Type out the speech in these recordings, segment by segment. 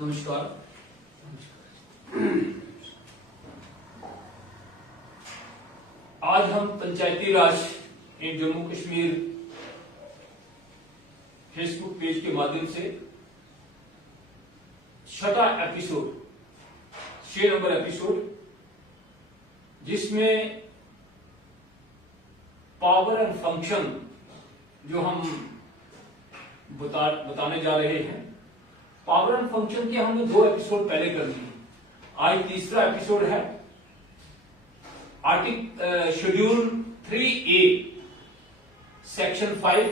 नमस्कार। आज हम पंचायती राज इन जम्मू कश्मीर फेसबुक पेज के माध्यम से छठा एपिसोड 6 नंबर एपिसोड, जिसमें पावर एंड फंक्शन जो हम बताने जा रहे हैं। पावर एंड फंक्शन के हमने 2 एपिसोड पहले कर लिए, आज तीसरा एपिसोड है। शेड्यूल 3A सेक्शन 5,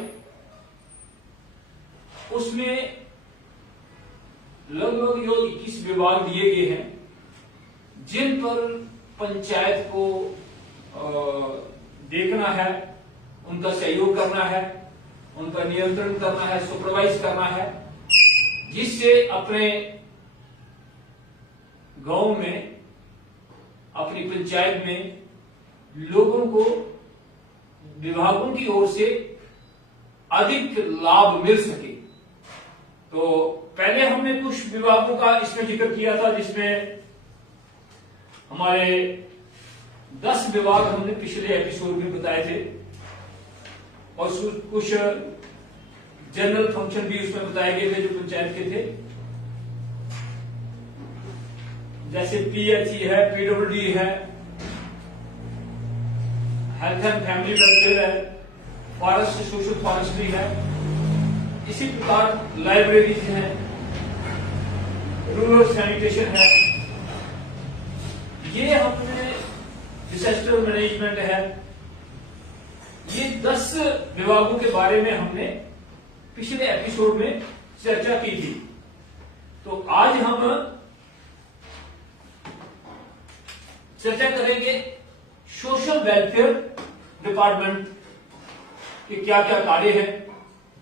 उसमें लगभग जो 21 विभाग दिए गए हैं जिन पर पंचायत को देखना है, उनका सहयोग करना है, उनका नियंत्रण करना है, सुपरवाइज करना है, जिससे अपने गांव में, अपनी पंचायत में लोगों को विभागों की ओर से अधिक लाभ मिल सके। तो पहले हमने कुछ विभागों का इसमें जिक्र किया था, जिसमें हमारे 10 विभाग हमने पिछले एपिसोड में बताए थे और कुछ जनरल फंक्शन भी उसमें बताए गए थे जो पंचायत के थे, जैसे PHE है, PWD है, हेल्थ एंड फैमिली वेलफेयर है, फॉरेस्ट सोशल फॉरेस्ट्री है, इसी प्रकार लाइब्रेरीज हैं, रूरल सैनिटेशन है, ये हमने डिजास्टर मैनेजमेंट है। ये 10 विभागों के बारे में हमने पिछले एपिसोड में चर्चा की थी। तो आज हम चर्चा करेंगे सोशल वेलफेयर डिपार्टमेंट के क्या क्या कार्य हैं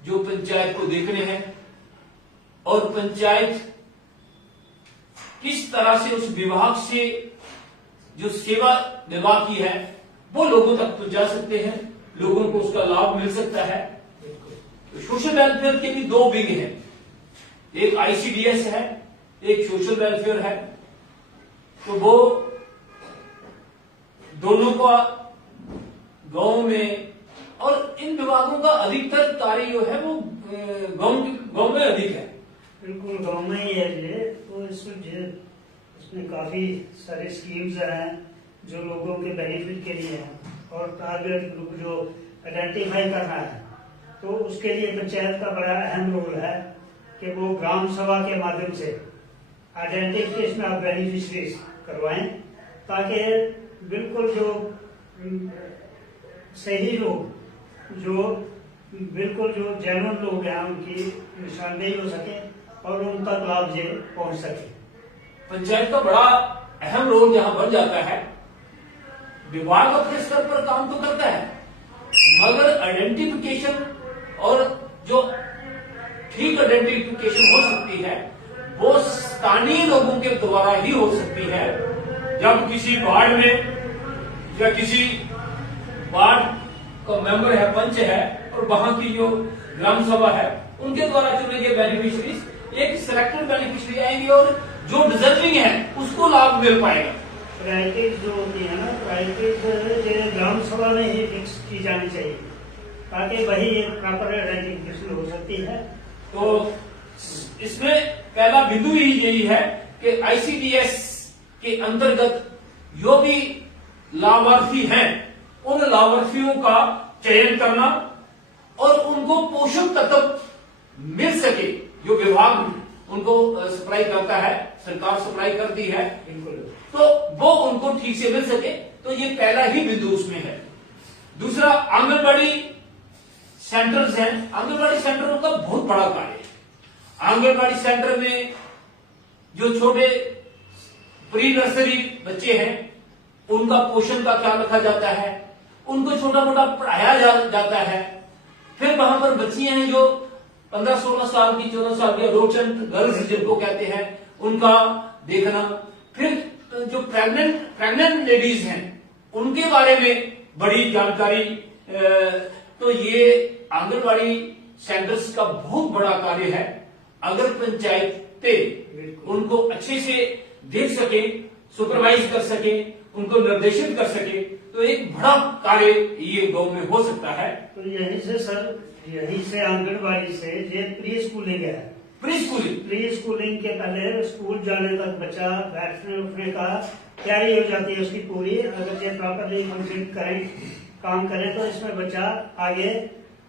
जो पंचायत को देखने हैं, और पंचायत किस तरह से उस विभाग से जो सेवा विभाग की है वो लोगों तक पहुंचा सकते हैं, लोगों को उसका लाभ मिल सकता है। तो सोशल वेलफेयर के भी 2 विंग हैं, एक ICDS है, एक सोशल वेलफेयर है। तो वो दोनों का गांव में, और इन विभागों का अधिकतर कार्य जो है वो गांव में अधिक है। बिल्कुल गांव में ही है ये। तो इसमें काफी सारे स्कीम्स हैं जो लोगों के बेनिफिट के लिए हैं, और टारगेट ग्रुप जो आइडेंटिफाई करना है, तो उसके लिए पंचायत का बड़ा अहम रोल है कि वो ग्राम सभा के माध्यम से आइडेंटिफिकेशन ऑफ बेनिफिशरीज करवाएं, ताकि बिल्कुल जो सही लोग, जो बिल्कुल जो जेन्युइन लोग हैं, उनकी निशानदेही हो सके और उन तक लाभ पहुंच सके। पंचायत का बड़ा अहम रोल जहां बन जाता है, विभाग अपने स्तर पर काम तो करता है, मगर आइडेंटिफिकेशन और जो ठीक आइडेंटिफिकेशन हो सकती है वो स्थानीय लोगों के द्वारा ही हो सकती है। जब किसी वार्ड में या किसी वार्ड का मेंबर है, पंच है, और वहां की जो ग्राम सभा है, उनके द्वारा चुने गए बेनिफिशरीज एक सिलेक्टेड बेनिफिशरी आएंगे और जो डिजर्विंग है उसको लाभ मिल पाएगा। प्रायोरिटीज जो होती है ना, प्रायोरिटीज ग्राम सभा में ही फिक्स की जानी चाहिए, ताकि वही एक प्रॉपर आइडेंटिफिकेशन हो सकती है। तो इसमें पहला बिंदु ही यही है कि ICDS के अंतर्गत जो भी लाभार्थी हैं, उन लाभार्थियों का चयन करना और उनको पोषक तत्व मिल सके, जो विभाग उनको सप्लाई करता है, सरकार सप्लाई करती है, तो वो उनको ठीक से मिल सके। तो ये पहला ही बिंदु उसमें है। दूसरा, आंगनबाड़ी सेंटर्स हैं। आंगनबाड़ी सेंटरों का बहुत बड़ा कार्य है। आंगनबाड़ी सेंटर में जो छोटे प्री नर्सरी बच्चे हैं, उनका पोषण का ख्याल रखा जाता है, उनको छोटा मोटा पढ़ाया जाता है। फिर वहां पर बच्चियां हैं जो 15-16 साल की, 14 साल की एडोलसेंट गर्ल्स जिनको कहते हैं, उनका देखना। फिर जो प्रेग्नेंट लेडीज हैं, उनके बारे में बड़ी जानकारी। तो ये आंगनबाड़ी सेंटर्स का बहुत बड़ा कार्य है। अगर पंचायत हफ्ते उनको अच्छे से देख सके, सुपरवाइज कर सके, उनको निर्देशित कर सके, तो एक बड़ा कार्य ये गांव में हो सकता है। तो यहीं से सर, यहीं से आंगनबाड़ी से ये प्री स्कूलिंग है। प्री स्कूलिंग के पहले स्कूल जाने तक बच्चा बैठने उठने का तैयारी हो जाती है उसकी पूरी। अगर ये प्रॉपरली फंक्शन करें, काम करें, तो इसमें बच्चा आगे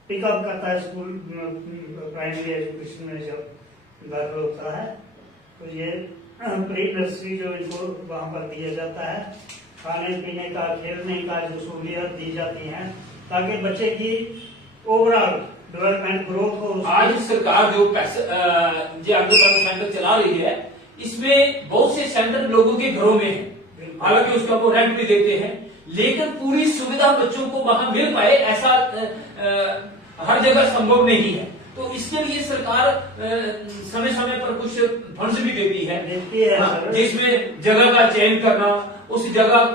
पिकअप करता है स्कूल प्राइमरी एजुकेशन में जब दाखिल होता है। तो ये प्री नर्सरी जो इनको वहाँ पर दिया जाता है, खाने पीने का, खेलने का जो सहूलियत दी जाती है, ताकि बच्चे की ओवरऑल डेवलपमेंट ग्रोथ हो। आज सरकार जो आंगनबाड़ी सेंटर चला रही है, इसमें बहुत से सेंटर लोगों के घरों में है, हालांकि उसका वो रेंट भी देते हैं, लेकिन पूरी सुविधा बच्चों को वहां मिल पाए ऐसा हर जगह संभव नहीं है। तो इसके लिए सरकार समय समय पर कुछ फंड्स भी देती है, जिसमें जगह का चयन करना, उस जगह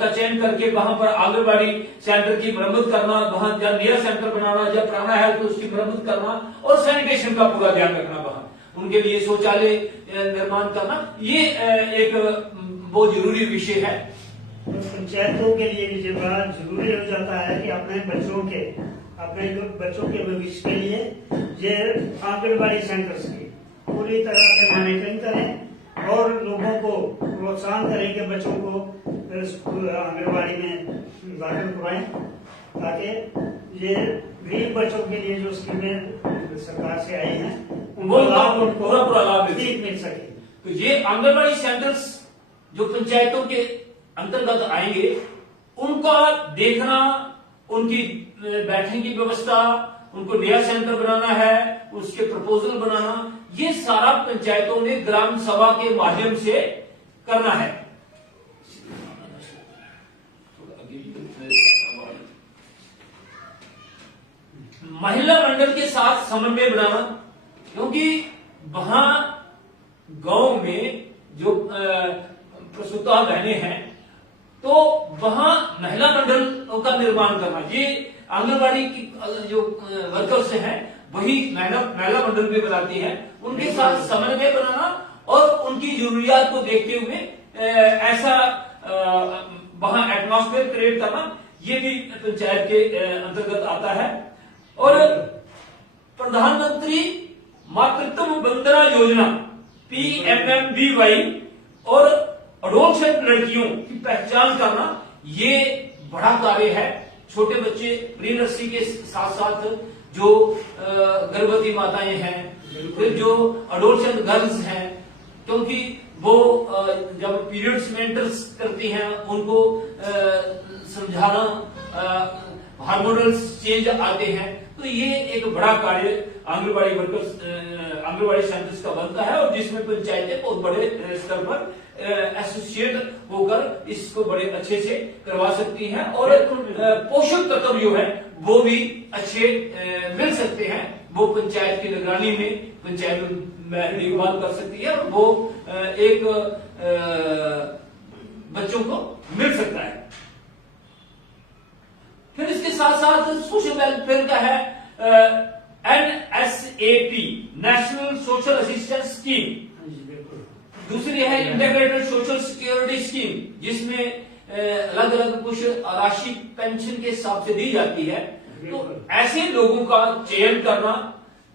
का चयन करके वहां पर आंगनबाड़ी सेंटर की मरम्मत करना, वहां जब नया सेंटर बनाना, जब पुराना है तो उसकी मरम्मत करना, और सैनिटेशन का पूरा ध्यान रखना, वहां उनके लिए शौचालय निर्माण करना, ये एक बहुत जरूरी विषय है। पंचायतों के लिए भी ये बड़ा जरूरी हो जाता है कि अपने बच्चों के भविष्य के लिए ये आंगनबाड़ी सेंटर्स की पूरी तरह से मॉनिटरिंग करें और लोगों को प्रोत्साहन करें कि बच्चों को आंगनबाड़ी में दाखिल करवाएं, ताकि ये गरीब बच्चों के लिए जो स्कीमें सरकार से आई हैं उनको पूरा लाभ मिल सके। तो ये आंगनबाड़ी सेंटर्स जो पंचायतों के अंतर्गत आएंगे, उनका देखना, उनकी बैठने की व्यवस्था, उनको नया सेंटर बनाना है, उसके प्रपोजल बनाना, ये सारा पंचायतों ने ग्राम सभा के माध्यम से करना है। महिला मंडल के साथ समन्वय बनाना, क्योंकि वहां गांव में जो प्रसूता बहनें हैं, तो वहां महिला मंडल का निर्माण करना, ये आंगनबाड़ी की जो वर्कर्स हैं वही महिला मंडल भी बनाती हैं, उनके साथ समन्वय बनाना और उनकी जरूरियात को देखते हुए ऐसा वहां एटमॉस्फेयर क्रिएट करना, ये भी पंचायत के अंतर्गत आता है। और प्रधानमंत्री मातृत्व वंदना योजना PMMBY और अडोप्शन लड़कियों की पहचान करना, ये बड़ा कार्य है। छोटे बच्चे प्री नर्सरी के साथ साथ जो गर्भवती माताएं हैं, फिर जो अडोप्शन गर्ल्स हैं, क्योंकि वो जब पीरियड्स में एंटर करती हैं, उनको समझाना, हार्मोनल चेंज आते हैं, तो ये एक बड़ा कार्य आंगनबाड़ी वर्कर्स, आंगनबाड़ी सेंटर्स का बनता है, और जिसमें पंचायतें बहुत बड़े स्तर पर एसोसिएट होकर इसको बड़े अच्छे से करवा सकती हैं, और पोषक तत्व जो है वो भी अच्छे मिल सकते हैं। वो पंचायत की निगरानी में पंचायत में देखभाल कर सकती है, और वो एक बच्चों को मिल सकता है। फिर इसके साथ साथ सोशल वेलफेयर का है NSAP, national social assistance scheme. दूसरी है इंटीग्रेटेड सोशल सिक्योरिटी स्कीम, जिसमें अलग अलग कुछ राशि पेंशन के हिसाब से दी जाती है। तो ऐसे लोगों का चयन करना,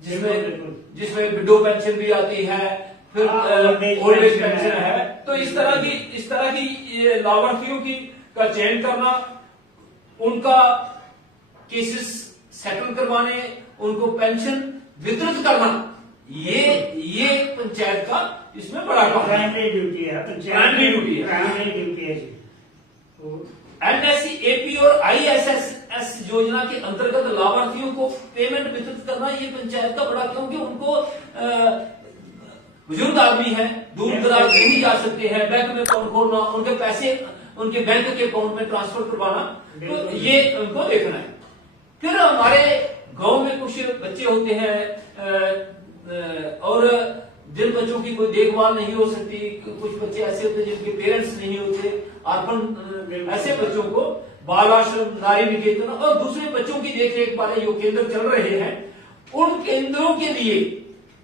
जिसमें विडो पेंशन भी आती है, फिर ओल्ड एज पेंशन है, तो इस तरह की लाभार्थियों की का चयन करना, उनका केसेस सेटल करवाने, उनको पेंशन वितरित करना, ये पंचायत का इसमें बड़ा प्राइमरी ड्यूटी है। NSAP और ISSS योजना के अंतर्गत लाभार्थियों को पेमेंट वितरित करना, ये पंचायत का बड़ा, क्योंकि उनको बुजुर्ग आदमी है, दूर दराज नहीं जा सकते हैं, बैंक में अकाउंट खोलना, उनके पैसे उनके बैंक के अकाउंट में ट्रांसफर करवाना, तो ये उनको देखना है। फिर हमारे गांव में कुछ बच्चे होते हैं और जिन बच्चों की कोई देखभाल नहीं हो सकती, कुछ बच्चे ऐसे होते हैं जिनके पेरेंट्स नहीं होते, अर्पण ऐसे बच्चों को बाल आश्रम, नारी निकेतन और दूसरे बच्चों की देखरेख वाले जो केंद्र चल रहे हैं, उन केंद्रों के लिए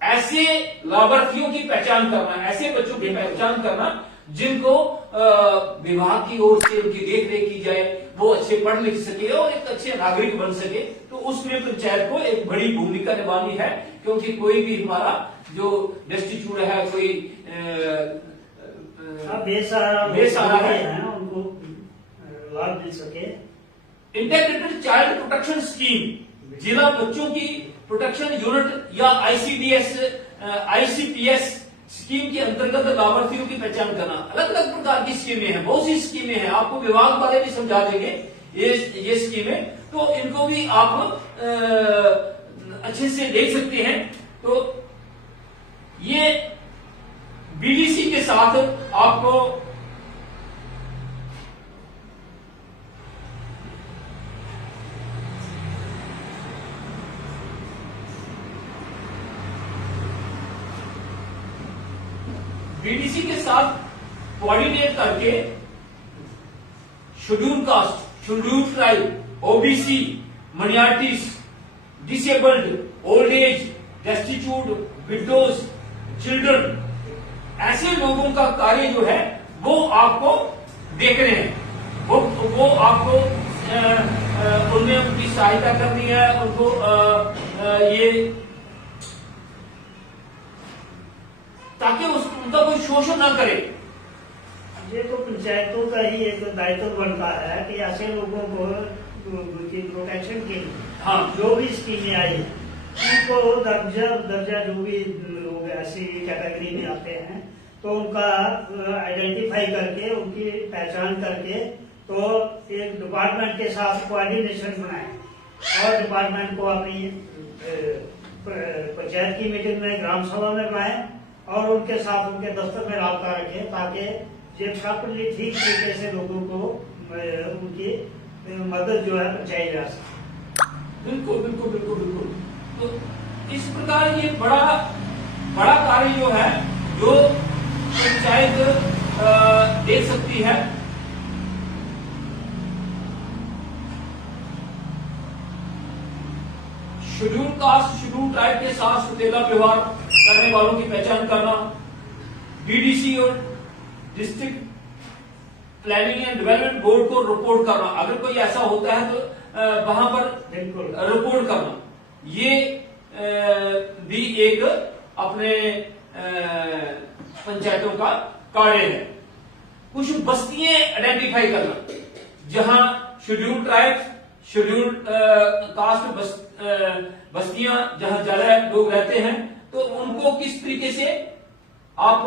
ऐसे लाभार्थियों की पहचान करना, ऐसे बच्चों की पहचान करना जिनको विभाग की ओर से उनकी देख रेख की जाए, वो अच्छे पढ़ लिख सके और एक अच्छे नागरिक बन सके। तो उसमें पंचायत को एक बड़ी भूमिका निभानी है, क्योंकि कोई भी हमारा जो डेस्टिट्यूट है, कोई बेसहारा है, उनको लाभ मिल सके। इंटीग्रेटेड चाइल्ड प्रोटेक्शन स्कीम, जिला बच्चों की प्रोटेक्शन यूनिट या आईसीपीएस स्कीम के अंतर्गत लाभार्थियों की पहचान करना। अलग अलग प्रकार की स्कीमें हैं, बहुत सी स्कीमें हैं, आपको विभाग वाले भी समझा देंगे ये स्कीमें, तो इनको भी आप अच्छे से देख सकते हैं। तो ये बीडीसी के साथ आपको बीडीसी के साथ कोऑर्डिनेट करके schedule caste, schedule tribe, OBC, minorities, disabled, old age, destitute, widows, children, ऐसे लोगों का कार्य जो है वो आपको देख रहे हैं। वो आपको उनमें उनकी सहायता करनी है, उनको ये ताकि उनका कोई शोषण ना करे। ये तो पंचायतों का ही एक दायित्व बनता है कि ऐसे लोगों को प्रोटेक्शन के लिए हाँ, जो भी स्कीमें आई उनको दर्जा जो भी लोग ऐसी कैटेगरी में आते हैं तो उनका आइडेंटिफाई करके, उनकी पहचान करके, तो एक डिपार्टमेंट के साथ कोऑर्डिनेशन बनाए और डिपार्टमेंट को अपनी पंचायत की मीटिंग में, ग्राम सभा में बुलाएं और उनके साथ उनके दफ्तर में राब्ता रखें, ताकि ये प्रॉपरली ठीक तरीके से लोगों को उनकी मदद जो है पहुंचाई जा सके। बिल्कुल बिल्कुल बिल्कुल बिल्कुल। तो इस प्रकार ये बड़ा कार्य जो है, जो पंचायत देख सकती है। शेड्यूल कास्ट, शेड्यूल ट्राइब के साथ सुतेला व्यवहार करने वालों की पहचान करना, बीडीसी और district planning and development board को रिपोर्ट करना। अगर कोई ऐसा होता है तो वहां पर रिपोर्ट करना, ये भी एक अपने पंचायतों का कार्य है। कुछ बस्तियां आइडेंटिफाई करना, जहां शेड्यूल ट्राइब, शेड्यूल कास्ट बस्तियां जहां ज्यादा लोग रहते हैं, तो उनको किस तरीके से आप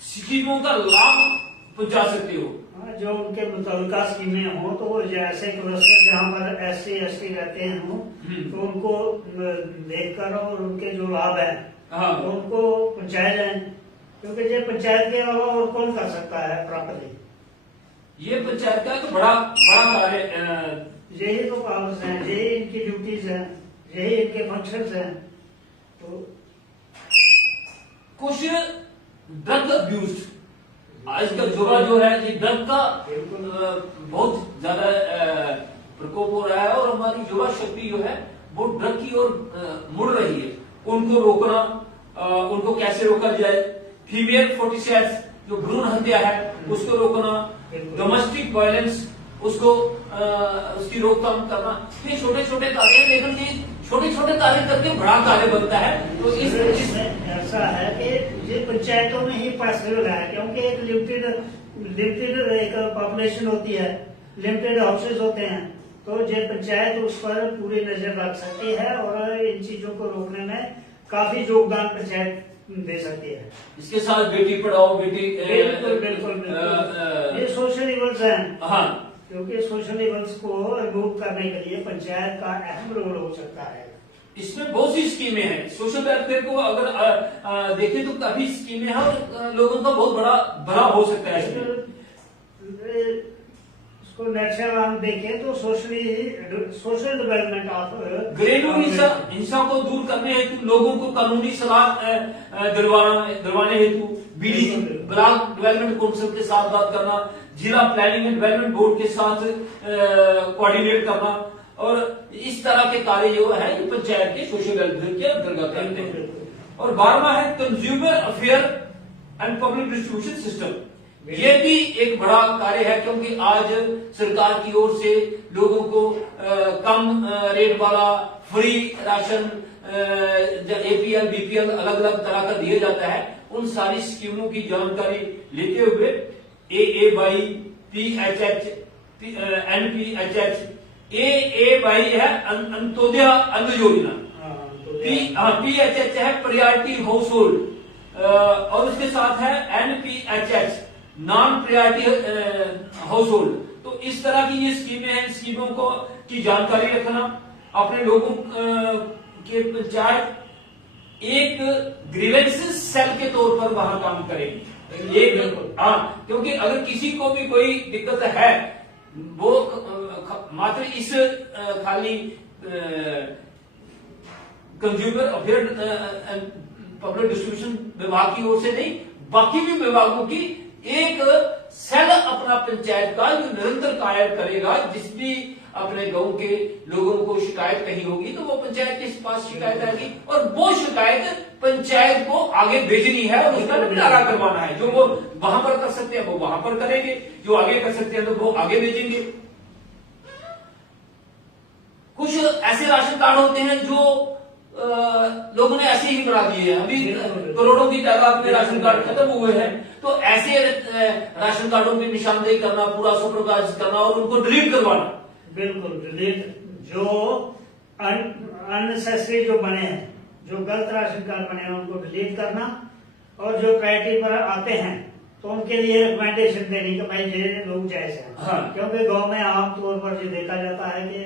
स्कीमों का लाभ पहुंचा सकते हो। जो उनके मुतल्लिका स्कीमें हो, तो वो जैसे क्लस्टर जहाँ पर SC/ST रहते हैं तो उनको देखकर और उनके जो लाभ है तो उनको पहुंचाए जाए, क्योंकि ये पंचायत के अलावा और कौन कर सकता है प्रॉपर्ली। ये पंचायत का तो बड़ा कार्य, यही तो पावर्स हैं, यही इनकी ड्यूटीज हैं, यही इनके फंक्शंस हैं। तो कुछ ड्रग अब्यूज, आजकल युवा जो है ये ड्रग का बहुत ज्यादा प्रकोप हो रहा है, और हमारी युवा शक्ति जो है वो ड्रग की ओर मुड़ रही है। उनको रोकना, उनको कैसे रोका जाए, फीमेल 47 जो भ्रूण हत्या है उसको रोकना, डोमेस्टिक वायलेंस उसको उसकी रोकथाम करना, ये छोटे छोटे कार्य, लेकिन ये छोटे छोटे कार्य करके बड़ा कार्य बनता है। तो इसमें ऐसा है कि ये पंचायतों में ही पॉसिबल है, क्योंकि एक लिमिटेड एक पॉपुलेशन होती है, लिमिटेड हाउसेज होते हैं, तो ये पंचायत उस पर पूरी नजर रख सकती है और इन चीजों को रोकने में काफी योगदान पंचायत दे सकती है। इसके साथ बेटी पढ़ाओ, बेटी बिल्कुल ये सोशल इवल्स हैं। हाँ, क्योंकि सोशल इवल्स को रिमूव करने के लिए पंचायत का अहम रोल हो सकता है। इसमें बहुत सी स्कीमें हैं। सोशल वेलफेयर को अगर देखें तो काफी स्कीमें हैं और लोगों का बहुत बड़ा भला हो सकता है इसमें। इसको नेचर हम देखें तो सोशल डेवलपमेंट ऑफ घरेलू हिंसा को दूर करने हेतु लोगों को कानूनी सलाह दिलवाने हेतु बीडीसी, ब्लॉक डेवलपमेंट काउंसिल के साथ बात करना, जिला प्लानिंग एंड डेवलपमेंट बोर्ड के साथ कोऑर्डिनेट करना, और इस तरह के कार्य जो है ये पंचायत के सोशल वेलफेयर के अंतर्गत आते हैं। और 12वां है consumer affair and public distribution system. ये भी एक बड़ा कार्य है, क्योंकि आज सरकार की ओर से लोगों को कम रेट वाला फ्री राशन, एपीएल बीपीएल अलग अलग तरह का दिया जाता है। उन सारी स्कीमों की जानकारी लेते हुए AAY, PHH, NPHH, AAY है अंत्योदय अन्न योजना, PHH है प्रायोरिटी हाउस होल्ड, और उसके साथ है NPHH non priority house hold. तो इस तरह की ये स्कीमें हैं। स्कीमों को की जानकारी रखना, अपने लोगों के पंचायत एक ग्रीवेंसेस सेल के तौर पर वहां काम करेगी। एक हाँ, क्योंकि अगर किसी को भी कोई दिक्कत है वो मात्र इस खाली कंज्यूमर अफेयर पब्लिक डिस्ट्रीब्यूशन विभाग की ओर से नहीं, बाकी भी विभागों की एक सेल अपना पंचायत का जो निरंतर कार्य करेगा। जिस भी अपने गांव के लोगों को शिकायत कहीं होगी तो वो पंचायत के पास शिकायत आएगी, और वो शिकायत पंचायत को आगे भेजनी है और उसका निपटारा करवाना है। जो वो वहां पर कर सकते हैं वो वहां पर करेंगे, जो आगे कर सकते हैं तो वो आगे भेजेंगे। कुछ ऐसे राशन कार्ड होते हैं जो लोगों ने ऐसे ही बना दिए हैं। अभी करोड़ों की तादाद में राशन कार्ड खत्म हुए हैं, तो ऐसे राशन कार्डों की निशानदेही करना, पूरा सुप्रकाशित करना और उनको डिलीट करवाना। बिल्कुल डिलीट, जो अननेसेसरी जो बने हैं, जो गलत राशन कार्ड बने हैं उनको डिलीट करना, और जो प्रायोरिटी पर आते हैं तो उनके लिए रिकमेंडेशन देनी कि भाई ये लोग जायज हैं। हाँ। क्योंकि गांव में आमतौर पर ये देखा जाता है कि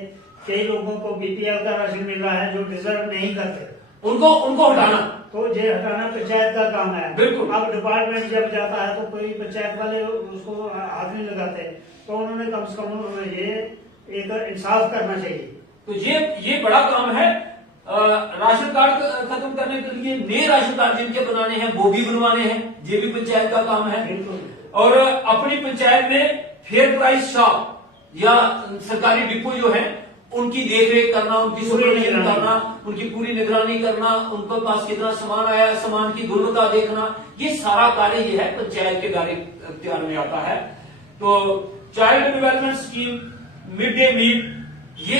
कई लोगों को बीपीएल का राशन मिल रहा है जो डिजर्व नहीं करते, उनको हटाना, तो ये हटाना पंचायत का काम है। बिल्कुल। अब डिपार्टमेंट जब जाता है तो कोई पंचायत वाले उसको हाथ नहीं लगाते, तो उन्होंने कम से कम ये एक इंसाफ करना चाहिए। तो ये बड़ा काम है। राशन कार्ड खत्म करने के लिए नए राशन कार्ड जिनके बनाने हैं वो भी बनवाने हैं, ये भी पंचायत का काम है। और अपनी पंचायत में फेयर प्राइस शॉप या सरकारी डिपो जो है उनकी देखरेख करना, उनकी सुपरविजन करना, उनकी पूरी निगरानी करना, उनके पास कितना सामान आया, सामान की गुणवत्ता देखना, ये सारा कार्य ये है पंचायत के कार्य अख्तियार में आता है। तो child development scheme, mid day meal, ये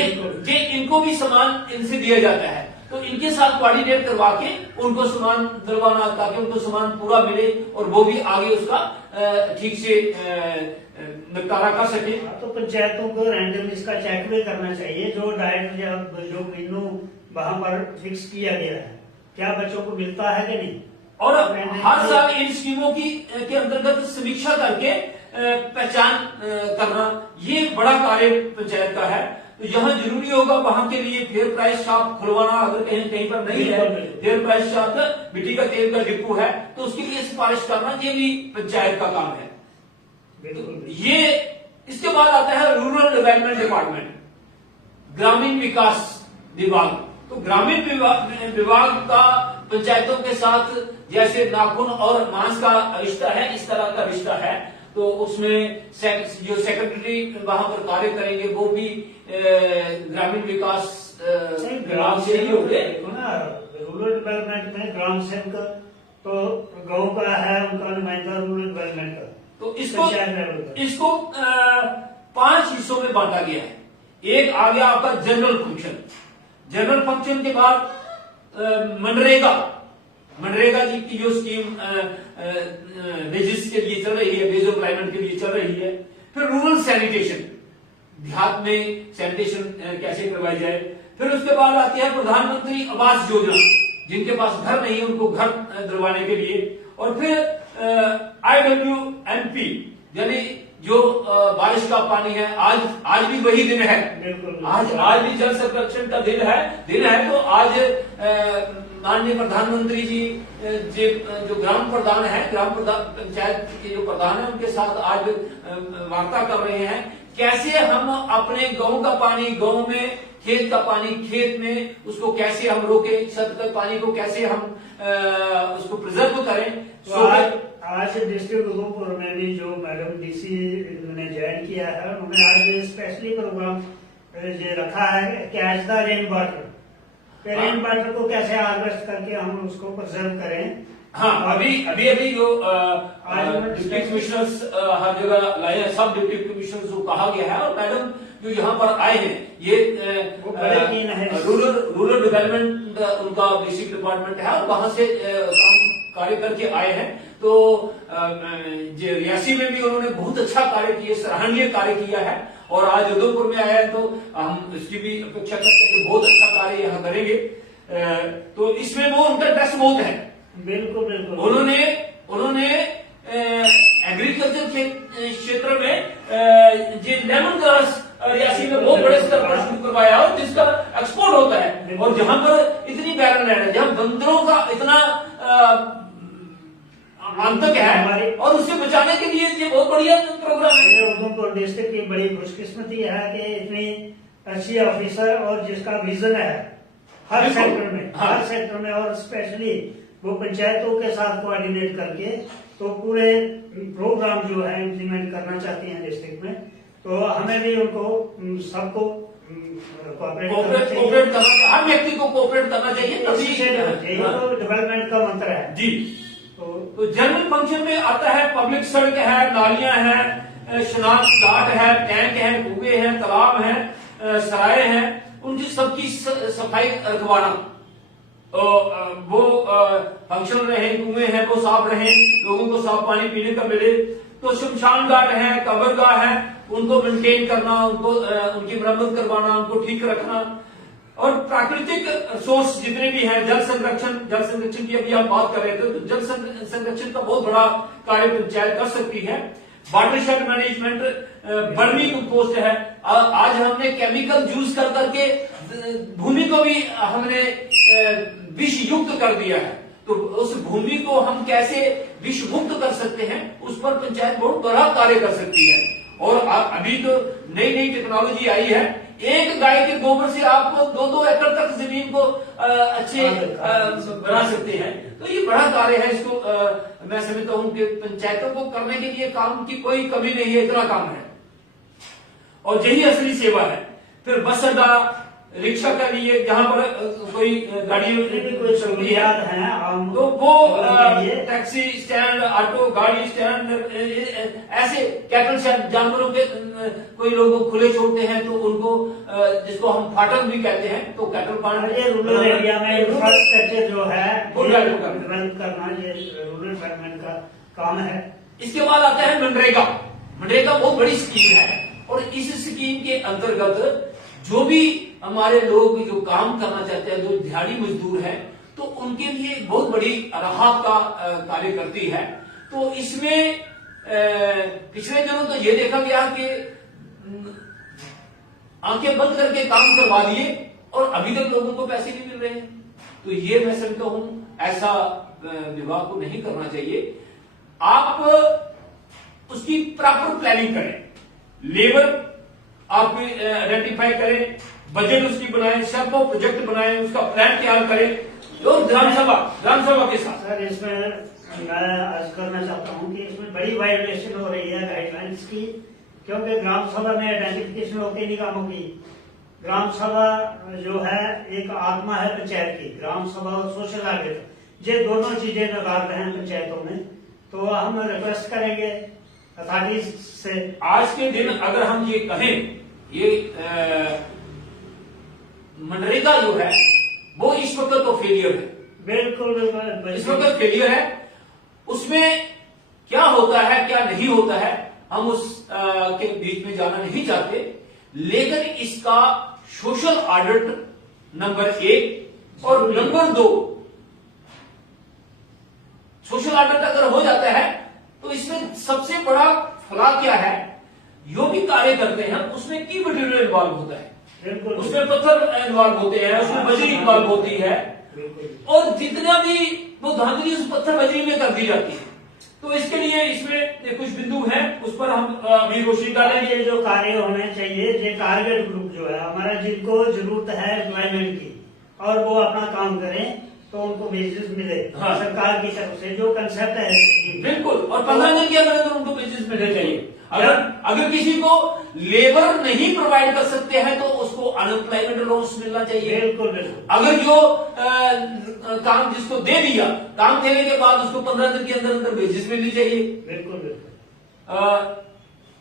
इनको भी सामान इनसे दिया जाता है, तो इनके साथ कोऑर्डिनेट करवा के उनको सामान दिलवाना ताकि उनको सामान पूरा मिले और वो भी आगे उसका ठीक से निपटारा कर सके। तो पंचायतों को रैंडम इसका चेक भी करना चाहिए, जो डाइट या जो मेनू वहां पर फिक्स किया गया है क्या बच्चों को मिलता है कि नहीं, और हर साल इन स्कीमों के अंतर्गत समीक्षा करके पहचान करना, ये बड़ा कार्य पंचायत का है। तो जहां जरूरी होगा वहां के लिए फेयर प्राइस शॉप खुलवाना, अगर कहीं पर नहीं है फेयर प्राइस शॉप, मिट्टी का तेल का डिपो है तो उसके लिए सिफारिश करना, ये भी पंचायत का काम है। ये इसके बाद आता है रूरल डेवलपमेंट डिपार्टमेंट, ग्रामीण विकास विभाग। तो ग्रामीण विभाग का पंचायतों के साथ जैसे नाखून और मांस का रिश्ता है, इस तरह का रिश्ता है। तो उसमें जो सेक्रेटरी वहां पर कार्य करेंगे वो भी ग्रामीण विकास विभाग से ही होंगे। रूरल डेवलपमेंट में ग्राम सेवक तो गांव का है, उनका नुमाइंदा रूरल डेवलपमेंट का। तो इसको 5 हिस्सों में बांटा गया है। एक आ गया आपका जनरल फंक्शन, जनरल फंक्शन के बाद मनरेगा जी की जो स्कीम वेजेस के लिए चल रही है, वेज एम्प्लॉयमेंट के लिए चल रही है। फिर रूरल सैनिटेशन, देहात में सैनिटेशन कैसे करवाई जाए। फिर उसके बाद आती है प्रधानमंत्री आवास योजना, जिनके पास घर नहीं है उनको घर दिलवाने के लिए। और फिर IWMP यानी जो बारिश का पानी है, आज भी वही दिन है, आज भी जल संरक्षण का दिन है। तो आज माननीय प्रधानमंत्री जी जो ग्राम प्रधान है, ग्राम प्रधान पंचायत के जो प्रधान है उनके साथ आज वार्ता कर रहे हैं कैसे हम अपने गांव का पानी गांव में, खेत का पानी खेत में, उसको कैसे हम रोके, छत के पानी को कैसे हम उसको प्रिजर्व करें। तो आज डिस्ट्रिक्ट उधमपुर में भी जो मैडम DC ने ज्वाइन किया है, उन्होंने आज स्पेशली प्रोग्राम ये रखा है catch the rain water, rain water को कैसे हार्वेस्ट करके हम उसको प्रिजर्व करें। हाँ, अभी जो डिप्टी कमिश्नर्स हर जगह लाए हैं, सब डिप्टी कमिश्नर्स को कहा गया है, और मैडम जो यहाँ पर आए हैं, ये रूरल डेवलपमेंट उनका बेसिक डिपार्टमेंट है, और वहां से काम कार्य करके आए हैं। तो रियासी में भी उन्होंने बहुत अच्छा कार्य किया, सराहनीय कार्य किया है, और आज उधमपुर में आया है, तो हम इसकी भी अपेक्षा करते हैं कि बहुत अच्छा कार्य यहाँ करेंगे। तो इसमें वो उनका इंटरेस्ट बहुत है। बिल्कुल बिल्कुल। उन्होंने एग्रीकल्चर के क्षेत्र में जो लेमन ग्रास रियासी में बहुत बड़े स्तर पर शुरू करवाया, और जिसका एक्सपोर्ट होता है, और जहां पर इतनी बैरन लैंड है, जहां बंदरों का इतना आतंक है, और उसे बचाने के लिए ये बहुत बढ़िया प्रोग्राम है। उधमपुर डिस्ट्रिक्ट की बड़ी खुशकिस्मती है कि इतनी अच्छी ऑफिसर और जिसका विजन है हर सेक्टर में, हर सेक्टर में, और स्पेशली वो पंचायतों के साथ कोऑर्डिनेट करके तो पूरे प्रोग्राम जो है इम्प्लीमेंट करना चाहती हैं डिस्ट्रिक्ट में। तो हमें भी उनको सबको कोऑपरेट करना, हर व्यक्ति को कोऑपरेट करना चाहिए, तभी तो डेवलपमेंट का मंत्र है जी। तो जनरल फंक्शन में आता है पब्लिक सड़क है, नालियां हैं, शनाख्त घाट है, टैंक है, कुएं हैं, तालाब हैं, सराय हैं, उनकी सबकी सफाई रखवाना, वो फंक्शन रहे, कुएं हैं वो साफ रहे, लोगों को साफ पानी पीने का मिले। तो शमशान घाट है, कब्रगाह है, उनको मेंटेन करना, उनको उनकी मरम्मत करवाना, उनको ठीक रखना, और प्राकृतिक रिसोर्स जितने भी हैं, जल संरक्षण की अभी आप बात कर रहे थे, तो जल संरक्षण का बहुत बड़ा कार्य पंचायत कर सकती है। वाटरशेड मैनेजमेंट, वर्मी कंपोस्ट है, आज हमने केमिकल यूज कर करके भूमि को भी हमने विष युक्त कर दिया है, तो उस भूमि को हम कैसे विष मुक्त कर सकते हैं, उस पर पंचायत बहुत बड़ा कार्य कर सकती है। और अभी तो नई टेक्नोलॉजी आई है, एक गाय के गोबर से आप 2-2 एकड़ तक जमीन को अच्छे बना सकते हैं। तो ये बड़ा कार्य है, इसको मैं समझता हूं कि पंचायतों को करने के लिए काम की कोई कमी नहीं है, इतना काम है, और यही असली सेवा है। फिर बस अड्डा, रिक्शा के लिए जहां पर कोई गाड़ी कोई सहूलियात है, तो वो टैक्सी स्टैंड, ऑटो गाड़ी स्टैंड, ऐसे कैटल शेड, जानवरों के कोई लोग खुले छोड़ते हैं, तो उनको जिसको हम फाटक भी कहते हैं, तो कैटल फार्म रूरल एरिया में इंफ्रास्ट्रक्चर जो है डेवलप करना, ये रूरल डेवलपमेंट का काम है। इसके बाद आता है मनरेगा। मनरेगा बहुत बड़ी स्कीम है, और इस स्कीम के अंतर्गत जो भी हमारे लोग जो काम करना चाहते हैं, जो दिहाड़ी मजदूर हैं, तो उनके लिए बहुत बड़ी राहत का कार्य करती है। तो इसमें पिछले दिनों तो ये देखा गया कि आंखें बंद करके काम करवा दिए, और अभी तक लोगों को पैसे नहीं मिल रहे हैं। तो ये मैं समझता हूं ऐसा विभाग को नहीं करना चाहिए। आप उसकी प्रॉपर प्लानिंग करें, लेबर आप आइडेंटिफाई करें, बजट उसकी बनाएं, सब प्रोजेक्ट बनाएं, उसका प्लान तैयार करें, और ग्राम सभा के साथ। सर, इसमें मैं अर्ज करना चाहता हूं कि इसमें बड़ी वायलेशन हो रही है गाइडलाइंस की, क्योंकि ग्राम सभा में आइडेंटिफिकेशन होती नहीं कामों की। ग्राम सभा जो है एक आत्मा है पंचायत की, ग्राम सभा और सोशल ऑडिट, ये दोनों चीजें नकार रहे हैं पंचायतों में। तो हम रिक्वेस्ट करेंगे अथॉरिटीज से, आज के दिन अगर हम ये कहें, ये मनरेगा जो है वो इस वक्त तो फेलियर है, बिल्कुल इस वक्त फेलियर है। उसमें क्या होता है क्या नहीं होता है हम उस के बीच में जाना नहीं चाहते, लेकिन इसका सोशल ऑडिट नंबर 1 और नंबर 2, सोशल ऑडिट अगर हो जाता है तो इसमें सबसे बड़ा फला क्या है, जो भी कार्य करते हैं उसमें की मटेरियल इन्वॉल्व होता है, उसमें पत्थर इन्वॉल्व होते हैं, उसमें बजरी इन्वॉल्व होती है, और जितना भी वो धांधली उस पत्थर बजरी में कर दी जाती है। तो इसके लिए इसमें कुछ बिंदु हैं, उस पर हम अभी रोशनी डालेंगे। ये जो कार्य होने चाहिए, ये टारगेट ग्रुप जो है हमारा, जिनको जरूरत है एम्प्लॉयमेंट की, और वो अपना काम करें तो उनको बेसिस मिले। हाँ। सरकार की तरफ से जो कंसेप्ट है, बिल्कुल, और 15 दिन के अंदर उनको बेसिस मिलने चाहिए। अगर किसी को लेबर नहीं प्रोवाइड कर सकते हैं तो उस अनएम्प्लॉयमेंट अलाउंस मिलना चाहिए। बिल्कुल बिल्कुल। अगर जो काम जिसको दे दिया, काम देने के बाद उसको 15 दिन के अंदर अंदर वेजेस मिलनी चाहिए। बिल्कुल बिल्कुल।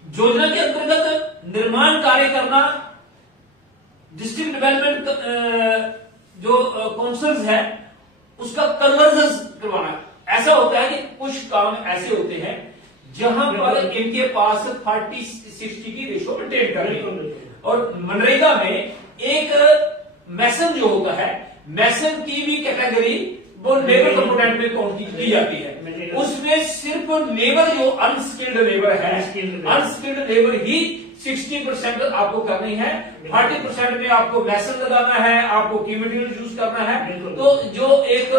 योजना के अंतर्गत निर्माण कार्य करना, डिस्ट्रिक्ट डेवलपमेंट जो काउंसिल्स है उसका कन्वर्जन करवाना। ऐसा होता है कि कुछ काम ऐसे होते हैं जहां पर इनके पास 40-60 की रेशो मेंटेन कर रही है, और मनरेगा में एक मैसन जो होता है, मैसन की भी कैटेगरी वो लेबर कंपोनेंट में काउंट की जाती है। उसमें सिर्फ लेबर जो अनस्किल्ड लेबर है, अनस्किल्ड लेबर ही 60% आपको करनी है, 40% में आपको मैसन लगाना है, आपको की मटेरियल यूज करना है। तो जो एक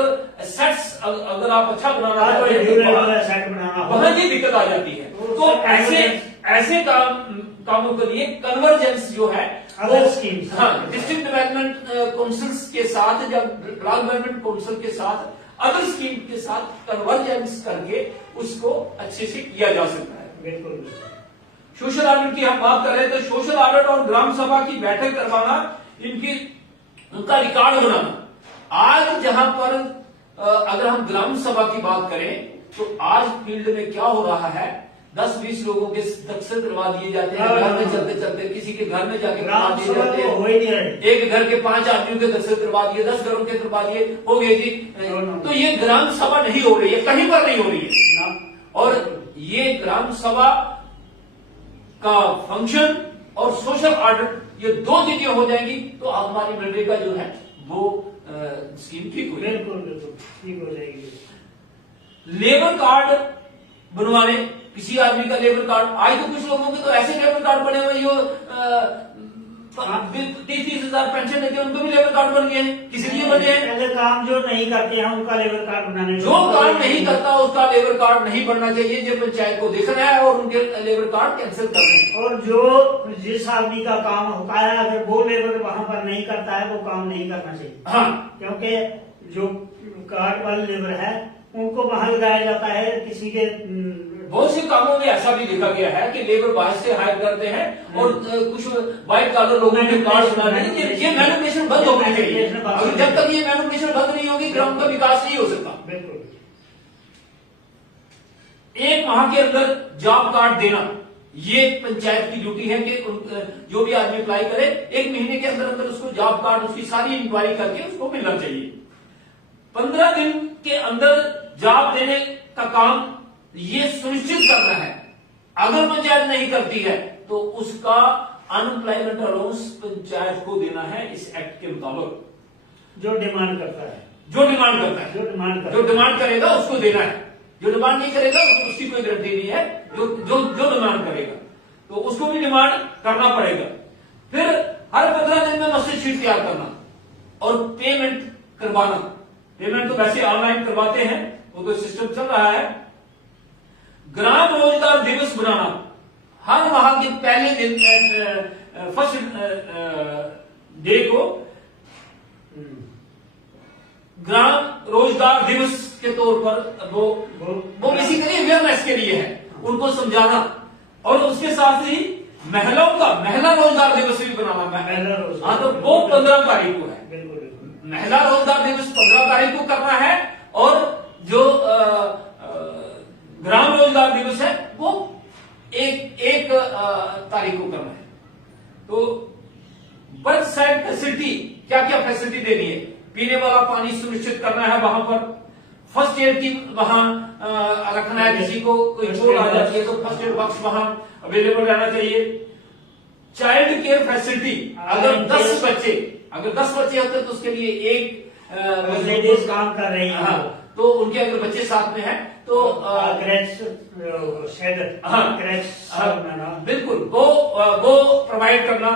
सेट्स अगर आप अच्छा बनाना है वहां ये दिक्कत आ जाती है। तो ऐसे कामों के लिए कन्वर्जेंस जो है डिस्ट्रिक्ट डेवलपमेंट काउंसिल्स के साथ, जब ब्लॉक डेवलपमेंट काउंसिल के साथ अदर स्कीम के साथ कन्वर्जेंस करके उसको अच्छे से किया जा सकता है। बिल्कुल। सोशल ऑडिट की हम बात कर रहे हैं, तो सोशल ऑडिट और ग्राम सभा की बैठक करवाना, उनका रिकॉर्ड बनाना। आज जहां पर अगर हम ग्राम सभा की बात करें तो आज फील्ड में क्या हो रहा है, 10-20 लोगों के दस्तखत करवा दिए जाते हैं, घर में चलते चलते किसी के घर में जाके करवा दिए जाते हैं। एक घर के 5 आदमियों के दस्तखत करवा दिए, 10 घरों के करवा दिए, हो गए जी। तो ये ग्राम सभा नहीं हो रही है, कहीं पर नहीं हो रही है। और ये ग्राम सभा का फंक्शन और सोशल ऑडिट, ये 2 चीजें हो जाएंगी तो हमारी मनरेगा जो है वो स्कीम ठीक हो जाएगी। बिल्कुल बिल्कुल ठीक हो जाएगी। लेबर कार्ड बनवाने, किसी आदमी का लेबर कार्ड, आज तो कुछ लोगों के तो ऐसे लेबर कार्ड बने हुए जो 30-30 हजार पेंशन देते हैं, उनको भी लेबर कार्ड बन गए हैं। किस लिए बने हैं? पहले काम जो नहीं करते हैं उनका लेबर कार्ड बनाने, जो काम नहीं करता उसका लेबर कार्ड नहीं बनना चाहिए। जो पंचायत को देखना है और उनके लेबर कार्ड कैंसिल करने हैं। और जो जिस आदमी का काम होता है अगर वो लेबर वहां पर नहीं करता है वो काम नहीं करना चाहिए। हाँ, क्योंकि जो कार्ड वाले लेबर है उनको वहां लगाया जाता है किसी के बहुत से कामों में ऐसा भी देखा गया है कि लेबर बाहर से हायर करते हैं और कुछ व्हाइट कॉलर लोगों के कार्ड बनाने। ये मैनिपुलेशन बंद होनी चाहिए। अगर जब तक ये मैनिपुलेशन बंद नहीं होगी ग्राम का विकास नहीं हो सकता। बिल्कुल। 1 माह के अंदर जॉब कार्ड देना, ये पंचायत की ड्यूटी है कि जो भी आदमी अप्लाई करे 1 महीने के अंदर अंदर उसको जॉब कार्ड, उसकी सारी इंक्वायरी करके उसको मिलना चाहिए। 15 दिन के अंदर जॉब देने का काम ये सुनिश्चित करना है। अगर पंचायत नहीं करती है तो उसका अनएम्प्लॉयमेंट अलाउंस पंचायत को देना है इस एक्ट के मुताबिक। जो डिमांड करता है, जो डिमांड करता है, जो डिमांड करेगा उसको देना है। जो डिमांड नहीं करेगा उसकी कोई गारंटी नहीं है। जो डिमांड करेगा तो उसको भी डिमांड करना पड़ेगा। फिर हर 15 दिन में मस्टर शीट तैयार करना और पेमेंट करवाना। पेमेंट तो वैसे ऑनलाइन करवाते हैं, वो तो सिस्टम चल रहा है। ग्राम रोजगार दिवस बनाना, हर माह के पहले दिन फर्स्ट डे को ग्राम रोजगार दिवस के तौर पर वो बेसिकली अवेयरनेस के लिए है, उनको समझाना। और उसके साथ ही महिलाओं का महिला रोजगार दिवस भी बनाना। हाँ, तो वो 15 तारीख को है। महिला रोजगार दिवस 15 तारीख को करना है और जो ग्राम रोजगार दिवस है वो एक तारीख को करना है। तो बर्थ साइड फैसिलिटी, क्या क्या फैसिलिटी देनी है? पीने वाला पानी सुनिश्चित करना है वहां पर। फर्स्ट एड की वहां रखना है, किसी को कोई चोट आ जाती है तो फर्स्ट एड बॉक्स वहां अवेलेबल रहना चाहिए। चाइल्ड केयर फैसिलिटी, अगर 10 बच्चे होते हैं तो उसके लिए एक लेडीज काम कर रही है, तो उनके अगर बच्चे साथ में हैं तो बिल्कुल वो प्रोवाइड करना।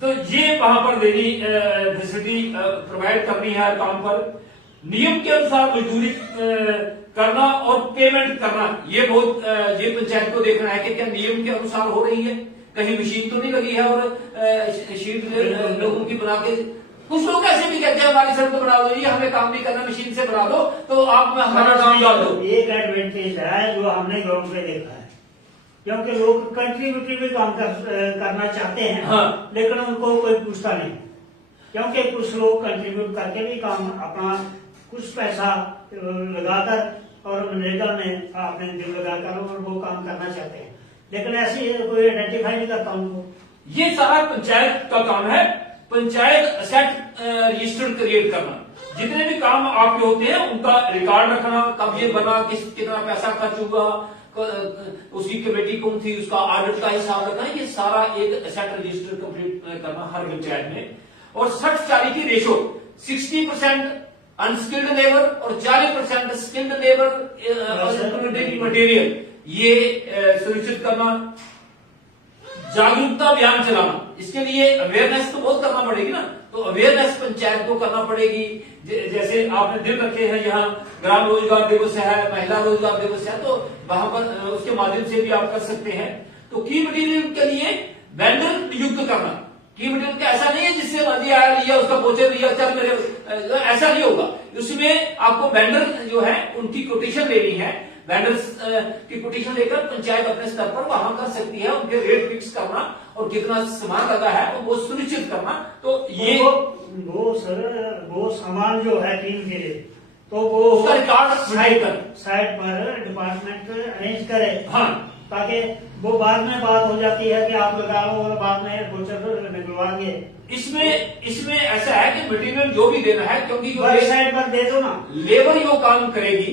तो ये वहां पर देनी फैसिलिटी प्रोवाइड करनी है हर काम पर। नियम के अनुसार मजदूरी करना और पेमेंट करना, ये बहुत ये पंचायत को देखना है कि क्या नियम के अनुसार हो रही है, कहीं मशीन तो नहीं लगी है और शीट लोगों की बना के। कुछ लोग ऐसे भी कहते हैं हमारी सड़क बना दो, ये हमें काम नहीं करना, मशीन से बना दो तो आप हमारा नाम डाल दो। एक एडवांटेज है जो हमने ग्राउंड पे देखा है क्योंकि लोग कंट्रीब्यूटरी भी काम करना चाहते हैं, हाँ। लेकिन उनको कोई पूछता नहीं, क्योंकि कुछ लोग कंट्रीब्यूट करके भी काम अपना कुछ पैसा लगाकर और मनरेगा में अपने दिल लगाकर और वो काम करना चाहते हैं, लेकिन ऐसी कोई आइडेंटिफाई नहीं करता उनको। ये सारा पंचायत का काम है, पंचायत असेट रजिस्टर क्रिएट करना। जितने भी काम आपके होते हैं उनका रिकॉर्ड रखना, कब ये बना, कितना पैसा खर्च हुआ, उसकी कमेटी कौन थी, उसका ऑडिट का हिसाब रखना, ये सारा एक एसेट रजिस्टर कंप्लीट करना हर पंचायत में। और 60-40 की रेशो, 60% अनस्किल्ड लेबर और 40% स्किल्ड लेबर मटेरियल, ये सुनिश्चित करना। जागरूकता अभियान चलाना, इसके लिए अवेयरनेस तो बहुत करना पड़ेगी ना, तो अवेयरनेस पंचायत को करना पड़ेगी। जैसे आपने दिन रखे हैं, यहाँ ग्राम रोजगार दिवस है, महिला रोजगार दिवस है, तो वहां पर उसके माध्यम से भी आप कर सकते हैं। तो की मटीरियल के लिए वेंडर नियुक्त करना। की मटीरियल का ऐसा नहीं है जिससे मर्जी आया लिया, उसका पोचर लिया, चल मेरे, ऐसा नहीं होगा। उसमें आपको वेंडर जो है उनकी कोटेशन लेनी है, वेंडर्स की कोटेशन लेकर पंचायत अपने स्तर पर वहां कर सकती है, उनके रेट फिक्स करना और कितना सामान लगा है वो सुनिश्चित करना। तो ये वो सामान जो है टीम के लिए, तो वो उसका रिकॉर्ड साइड पर डिपार्टमेंट अरेंज करे, हाँ, ताकि वो बाद में बात हो जाती है कि आप लगा लो और बाद में गोचर निकलवाएंगे। इसमें ऐसा है कि मटेरियल जो भी देना है, क्योंकि साइड पर दे दो ना, लेबर जो काम करेगी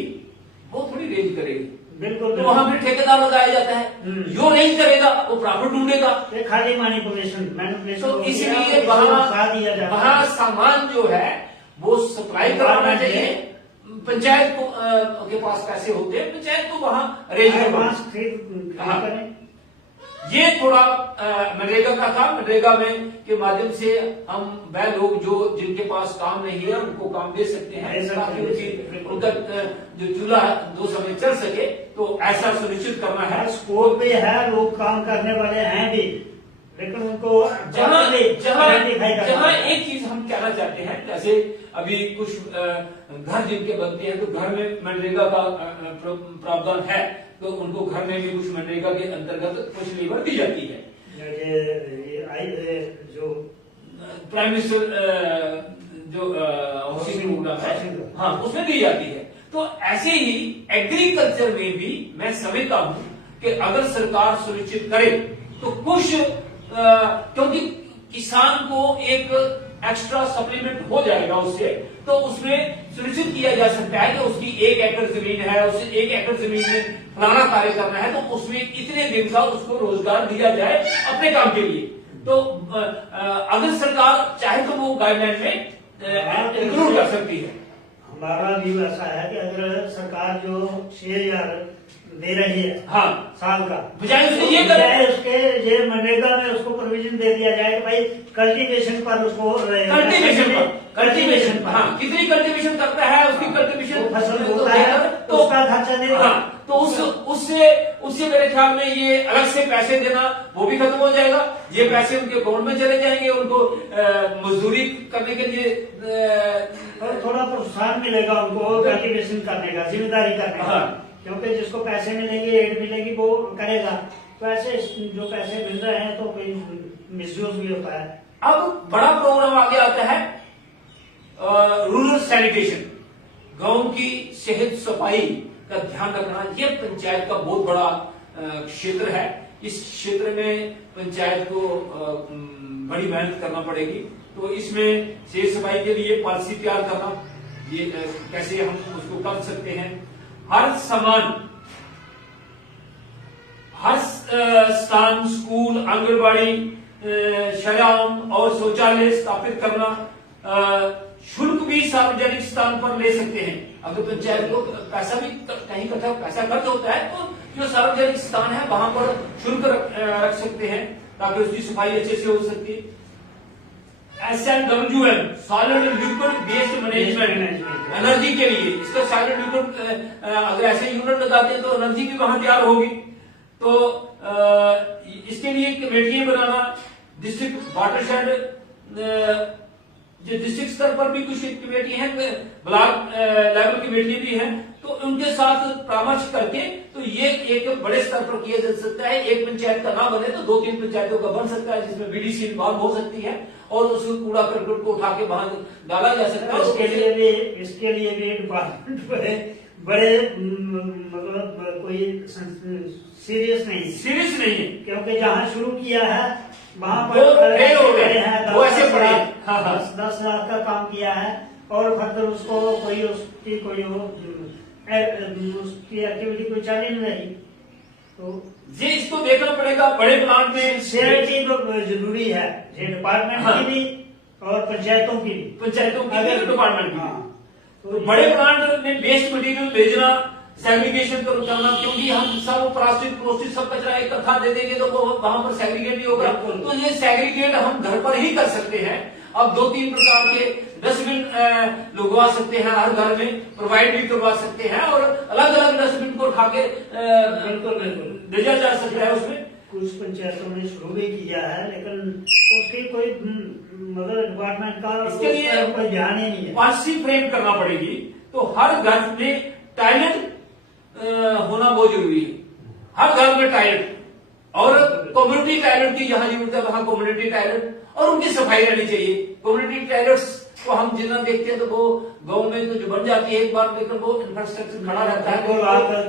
वो थोड़ी रेंज करेगी, बिल्कुल, तो वहां फिर ठेकेदार लगाया जाता है, जो रेंज करेगा वो प्रॉफिट ढूंढेगा, खाली मैनिपुलेशन। तो इसीलिए वहां सामान जो है वो सप्लाई करवाना चाहिए। पंचायत को के पास पैसे होते हैं, पंचायत को वहां अरेंज करवाना। ये थोड़ा मनरेगा का काम, मनरेगा में के माध्यम से हम वह लोग जो जिनके पास काम नहीं है उनको काम दे सकते हैं, ताकि उनका जो चूल्हा 2 समय चल सके, तो ऐसा सुनिश्चित करना है। स्कोप भी है, लोग काम करने वाले हैं भी, लेकिन उनको जहाँ एक चीज हम कहना चाहते हैं, जैसे अभी कुछ घर जिनके बनते हैं, तो घर में मनरेगा का प्रावधान है, तो उनको घर में भी कुछ मनरेगा के अंतर्गत कुछ लेबर दी जाती है। जो प्राइम मिनिस्टर जो हाउसिंग प्रोग्राम है, हाँ, उसमें दी जाती है। तो ऐसे ही एग्रीकल्चर में भी मैं समझता हूं कि अगर सरकार सुनिश्चित करे तो कुछ, क्योंकि किसान को एक एक्स्ट्रा सप्लीमेंट हो जाएगा उससे, तो उसमें सुनिश्चित किया जा सकता है कि उसकी 1 एकड़ जमीन है, उसे 1 एकड़ जमीन में फलाना कार्य करना है, तो उसमें इतने दिन का उसको रोजगार दिया जाए अपने काम के लिए। तो अगर सरकार चाहे तो वो गाइडलाइन में इंक्लूड कर सकती है। हमारा व्यू ऐसा है कि अगर सरकार जो 6,000 दे रही है, हाँ, साल का, बजाय उसके ये मनरेगा में उसको प्रोविजन दे दिया जाए कि भाई कल्टीवेशन पर उसको कल्टीवेशन पर, हाँ, कितनी कल्टीवेशन करता है उसकी कल्टीवेशन फसल होता है तो उसका खर्चा देगा, हाँ, तो उससे मेरे ख्याल में ये अलग से पैसे देना वो भी खत्म हो जाएगा। ये पैसे उनके अकाउंट में चले जाएंगे, उनको मजदूरी करने के लिए थोड़ा प्रोत्साहन मिलेगा उनको कल्टीवेशन करने का, जिम्मेदारी करने का, क्योंकि जिसको पैसे मिलेंगे, एड मिलेगी, वो करेगा। तो ऐसे जो पैसे मिल रहे हैं तो कोई मिसयूज भी होता है। अब बड़ा प्रोग्राम आगे आता है रूरल सैनिटेशन, गांव की सेहत सफाई का ध्यान रखना। यह पंचायत का बहुत बड़ा क्षेत्र है। इस क्षेत्र में पंचायत को बड़ी मेहनत करना पड़ेगी। तो इसमें सेहत सफाई के लिए पॉलिसी तैयार करना, ये कैसे हम उसको कर सकते हैं। हर स्थान स्कूल, आंगनबाड़ी, शौचालय और शौचालय स्थापित करना। शुल्क भी सार्वजनिक स्थान पर ले सकते हैं। अगर पंचायत को पैसा भी कहीं पैसा खर्च होता है तो जो सार्वजनिक स्थान है वहां पर शुल्क रख सकते हैं, ताकि उसकी सफाई अच्छे से हो सकती है। SLWM, solid liquid waste management, energy के लिए इसका सॉलिड लिक्विड अगर ऐसे यूनिट लगाते हैं तो एनर्जी भी वहां तैयार होगी। तो इसके लिए कमेटियां बनाना, डिस्ट्रिक्ट वाटरशेड, जो डिस्ट्रिक्ट स्तर पर भी कुछ कमेटी हैं, ब्लॉक लेवल कमेटी भी हैं, तो उनके साथ परामर्श करके तो तो ये एक बड़े स्तर पर किया जा सकता है। एक पंचायत का ना बने तो 2-3 पंचायतों का बन सकता है, जिसमें बीडीसी इन्वॉल्व हो सकती है और उस कूड़ा करकट को उठा के वहां डाला जा सकता है। इसके लिए भी डिपार्टमेंट बड़े मतलब कोई सीरियस नहीं है, क्योंकि जहाँ शुरू किया है वहाँ पर फेल हो गए हैं, वो ऐसे पड़े। 10 लाख का काम किया है और फर्दर उसको कोई उसकी एक्टिविटी कोई चैलेंज नहीं, तो ये इसको देखना पड़ेगा। बड़े प्लांट में सिक्योरिटी जरूरी है, ये डिपार्टमेंट की भी और पंचायतों की डिपार्टमेंट की। तो बड़े प्लांट में वेस्ट मटेरियल भेजना, सेग्रीगेशन करना, क्योंकि हम सब प्लास्टिक सब कचरा इकट्ठा दे देंगे तो वहां पर सेग्रीगेट नहीं होगा। तो ये सेग्रीगेट हम घर पर ही कर सकते हैं। अब 2-3 प्रकार के डस्टबिन लगवा सकते हैं, हर घर में प्रोवाइड भी करवा सकते हैं और अलग अलग डस्टबिन को उठा के भेजा जा सकता है। उसमें कुछ पंचायतों ने शुरू भी किया है, लेकिन उसकी कोई मतलब डिपार्टमेंट का इसके लिए कोई ध्यान ही नहीं है। पॉलिसी फ्रेम करना पड़ेगी। तो हर घर में टॉयलेट होना बहुत जरूरी है, हर घर में टॉयलेट, और कम्युनिटी टॉयलेट की जहां जरूरत है वहां कम्युनिटी टॉयलेट, और उनकी सफाई रहनी चाहिए। कम्युनिटी टॉयलेट्स को हम जितना देखते हैं तो वो गांव में तो जो बन जाती है एक बार, लेकिन वो इंफ्रास्ट्रक्चर खड़ा रहता है,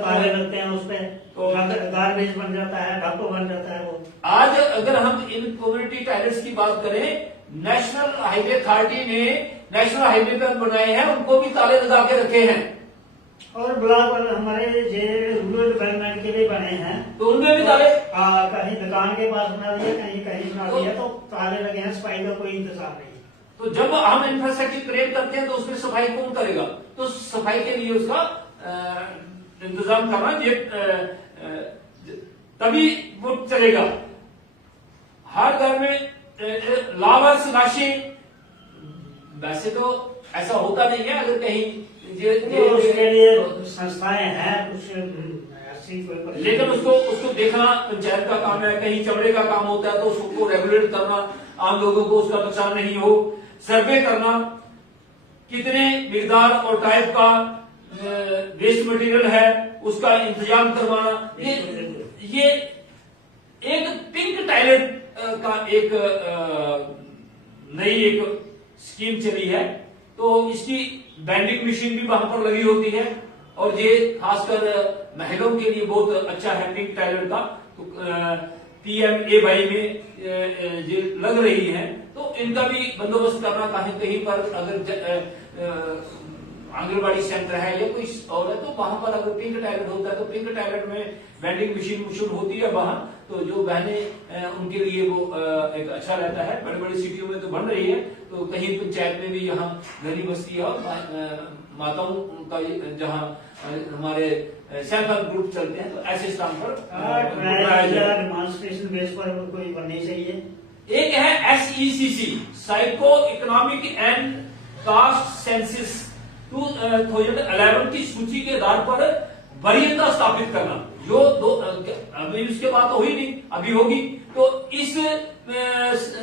ताले लगते हैं उस पर, तो गार्बेज बन जाता है, ढाको बन जाता है वो। आज अगर हम इन कम्युनिटी टॉयलेट्स की बात करें, नेशनल हाईवे अथॉरिटी ने नेशनल हाईवे पर बनाए हैं, उनको भी ताले लगा के रखे हैं, और ब्लॉक हमारे रूरल डेवलपमेंट के लिए बने हैं, तो उनमें भी ताले। कहीं दुकान के पास बना दिया, कहीं बना दिया, तो ताले लगे हैं, सफाई का कोई इंतजाम नहीं। तो जब हम इंफ्रास्ट्रक्चर क्रिएट करते हैं तो उसमें सफाई कौन करेगा? तो सफाई के लिए उसका इंतजाम करना, ये तभी वो चलेगा। हर घर में लावर्स राशि, वैसे तो ऐसा होता नहीं है, अगर कहीं उसके लिए संस्थाएं हैं कुछ ऐसी कोई, लेकिन उसको देखना पंचायत का काम है। कहीं चमड़े का काम होता है तो उसको रेगुलेट करना, आम लोगों को उसका नुकसान नहीं हो, सर्वे करना, कितने मिकदार और टाइप का वेस्ट मटेरियल है उसका इंतजाम करवाना। ये एक पिंक टॉयलेट का एक नई एक स्कीम चली है, तो इसकी बैंडिंग मशीन भी वहां पर लगी होती है, और ये खासकर महिलाओं के लिए बहुत अच्छा है पिंक टॉयलेट का। तो PMAY में ये लग रही है, तो इनका भी बंदोबस्त करना, कहीं पर अगर आंगनबाड़ी सेंटर है या कोई और है तो वहां पर अगर पिंक टॉयलेट होता है तो पिंक टॉयलेट में वेंडिंग मशीन होती है वहां, तो जो बहनें उनके लिए वो एक अच्छा रहता है। बड़ी बड़ी सिटियों में तो बन रही है, तो कहीं पंचायत में भी यहाँ गरीब बस्ती है और माताओं का जहाँ हमारे सेल्फ हेल्प ग्रुप चलते हैं, तो ऐसे स्थान पर डेमोन्स्ट्रेशन बेस पर कोई बननी चाहिए। एक है SECC, socio economic and caste census 2011 की सूची के आधार पर वरीयता स्थापित करना, जो अभी उसके बाद तो हुई नहीं, अभी होगी। तो इस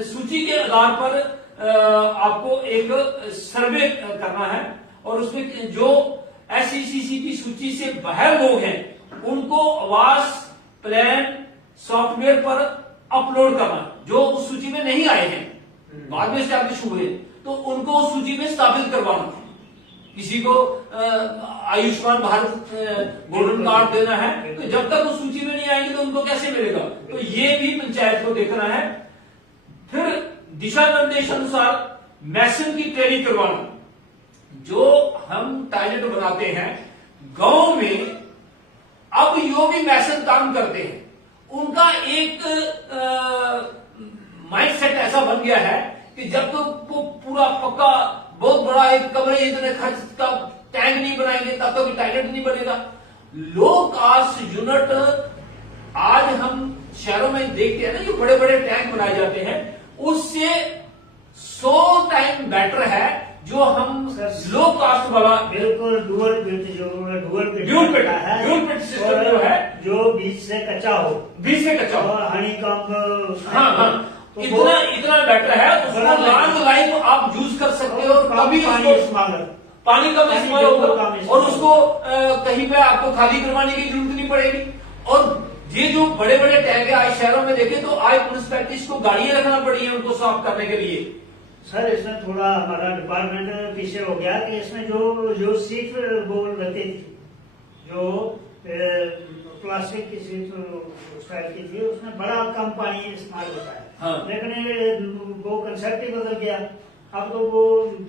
सूची के आधार पर आपको एक सर्वे करना है, और उसमें जो SECC की सूची से बाहर लोग हैं उनको आवास प्लान सॉफ्टवेयर पर अपलोड करना, जो उस सूची में नहीं आए हैं, बाद में स्टैब्लिश हुए, तो उनको उस सूची में स्थापित करवाना। किसी को आयुष्मान भारत गोल्डन कार्ड देना है, तो जब तक उस सूची में नहीं आएंगे तो उनको कैसे मिलेगा? तो ये भी पंचायत को देखना है। फिर दिशा निर्देश अनुसार मैसन की ट्रेनिंग करवाना। जो हम टॉयलेट बनाते हैं गांव में, अब जो भी मैसन काम करते हैं उनका एक माइंडसेट ऐसा बन गया है कि जब तो वो पूरा पक्का बहुत बड़ा एक कमरे इतने खर्च का टैंक नहीं बनाएंगे तब तक टॉयलेट नहीं बनेगा। लो कास्ट यूनिट आज हम शहरों में देखते हैं ना, ये बड़े बड़े टैंक बनाए जाते हैं, उससे 100 टाइम बेटर है जो हम लो कास्ट वाला बिल्कुल डुअल पिट सिस्टम जो है, जो बीच से कच्चा हो, हनी कम, हाँ, तो इतना बेटर है। उसको लॉन्ग लाइफ आप यूज कर सकते हो, और कभी उसको पानी कम इस्तेमाल होगा कम और उसको कहीं पे आपको खाली करवाने की जरूरत नहीं पड़ेगी। और ये जो बड़े बड़े टैंक है आज शहरों में देखे तो आज म्यूनिसिपैलिटीज को गाड़ियां रखना पड़ी है उनको साफ करने के लिए। सर इसमें थोड़ा हमारा डिपार्टमेंट पीछे हो गया कि इसमें जो सीट वो लगती थी, जो प्लास्टिक की सीट स्टाइल की थी, उसमें बड़ा कम पानी इस्तेमाल होता है। हाँ। लेकिन वो कंसेप्ट ही बदल गया। अब तो वो